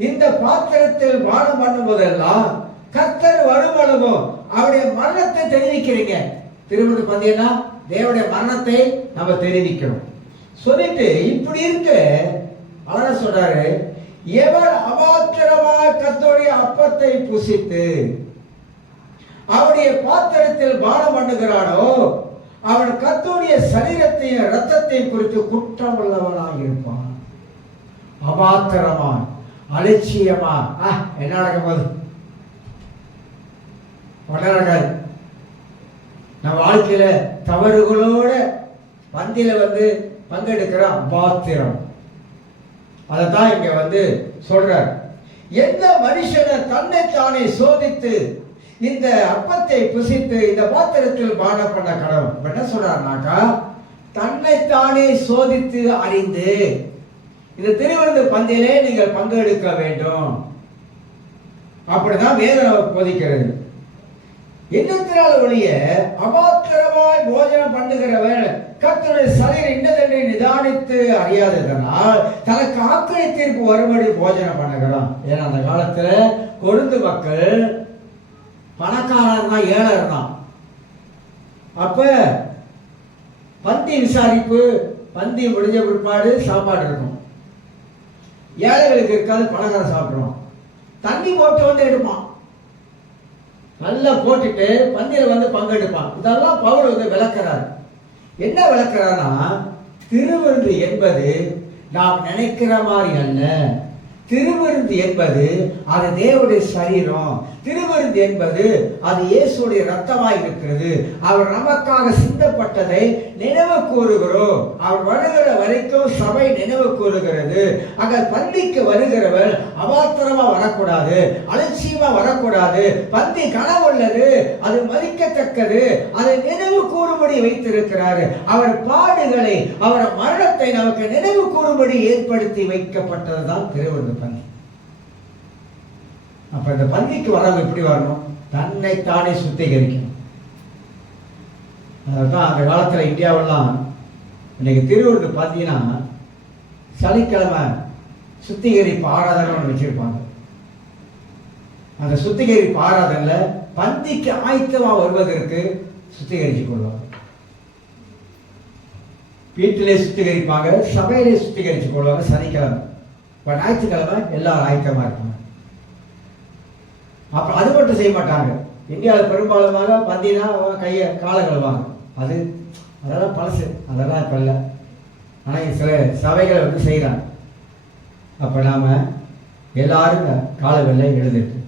இந்த பாத்திரத்தில் பானம் பண்ணும் போதெல்லாம் கர்த்தர் வருமளவும் அவருடைய மரணத்தை தெரிவிக்கிறீங்க. திருமண பந்தியன்னா தேவனுடைய மரணத்தை நம்ம தெரிவிக்கணும் சொல்லிட்டு இப்படி இருக்க அழகா சொல்றாரு, எவர் அபாத்திரமாக கர்த்தருடைய அப்பத்தை புசித்து அவருடைய பாத்திரத்தில் பானம் பண்ணுகிறானோ அவன் கர்த்தருடைய சரீரத்தையும் இரத்தத்தையும் குறித்து குற்றம் உள்ளவனாக இருப்பான். அபாத்திரமா அலட்சியமா என்ன நடக்கும் போது நடக்காது. நம்ம வாழ்க்கையில தவறுகளோட பந்தியில பங்கெடுக்கிற அபாத்திரம். அதைத்தான் இங்க சொல்றார். எந்த மனுஷனை தன்னைத்தானே சோதித்து இந்த அப்பத்தை புசித்து இந்த பாத்திரத்தில் பானம் பண்ண கடவுள் என்ன சொல்றாருனாக்கா, தன்னைத்தானே சோதித்து அறிந்து இந்த திருவிருந்து பந்தியிலே நீங்கள் பங்கெடுக்க வேண்டும். அப்படிதான் வேதம் போதிக்கிறது. எண்ணத்தினால் ஒழிய அபாத்திரமாய் போஜனம் பண்ணுகிறவன் கர்த்தருடைய சரீரம் இன்னதென்று நிதானித்து அறியாததனால் தனக்கு ஆக்கினை தீர்ப்பு வரும்படி போஜனம் பண்ணுகிறான். ஏன்னா அந்த காலத்துல கொருந்து மக்கள் பணக்காரன் தான், ஏழை இருந்தான். அப்ப பந்தி விசாரிப்பு, பந்தி முடிஞ்ச பிற்பாடு சாப்பாடு இருக்கும். ஏழைகளுக்கு இருக்காது, பணக்காரன் சாப்பிடுவான். தண்ணி போட்டு வந்து எடுப்பான், நல்லா போட்டுட்டு பந்தியில வந்து பங்கெடுப்பான். இதெல்லாம் பவுல் வந்து விளக்குறார். என்ன விளக்குறான்னா, திருவிருந்து என்பது நாம் நினைக்கிற மாதிரி அல்ல. திருவிருந்து என்பது அது தேவனுடைய சரீரம். திருவிருந்து என்பது அது இயேசுடைய ரத்தமாய் இருக்கிறது. அவர் நமக்காக சிந்தப்பட்டதை நினைவு கூறுகிறோம். அவர் வருகிற வரைக்கும் சபை நினைவு கூறுகிறது. அங்க பந்திக்கு வருகிறவர் அபாத்திரமா வரக்கூடாது, அலட்சியமா வரக்கூடாது. பந்தி கனவுள்ளது, அது மதிக்கத்தக்கது, அதை நினைவு கூறும்படி வைத்திருக்கிறாரு. அவர் பாடுகளை, அவர் மரணத்தை நமக்கு நினைவு கூறும்படி ஏற்படுத்தி வைக்கப்பட்டதுதான் திருவிருந்து பந்தி. அப்ப இந்த பந்திக்கு வரவங்க எப்படி வரணும்? தன்னைத்தானே சுத்திகரிக்கணும். அதான் அந்த காலத்துல இந்தியாவெல்லாம் இன்னைக்கு திருவிருந்து பார்த்தீங்கன்னா சனிக்கிழமை சுத்திகரிப்பு ஆராதனை வச்சிருப்பாங்க. அந்த சுத்திகரிப்பு ஆராதனைல பந்திக்கு ஆயத்தமா வருவதற்கு சுத்திகரிச்சு கொள்வாங்க. வீட்டிலே சுத்திகரிப்பாங்க, சபையிலே சுத்திகரிச்சு கொள்வாங்க சனிக்கிழமை. இப்போ ஞாயிற்றுக்கிழமை எல்லாரும் ஆயத்தமா இருப்பாங்க. அப்புறம் அது மட்டும் செய்ய மாட்டாங்க. இந்தியாவில் பெரும்பாலுமாக பந்தினா கையை காலை கழுவாங்க. அதெல்லாம் பழசு, அதெல்லாம் இப்போ இல்லை. ஆனால் சில சபைகளை வந்து செய்கிறாங்க. அப்போ நாம் எல்லாரும் காலை வெள்ளை எழுதிட்டு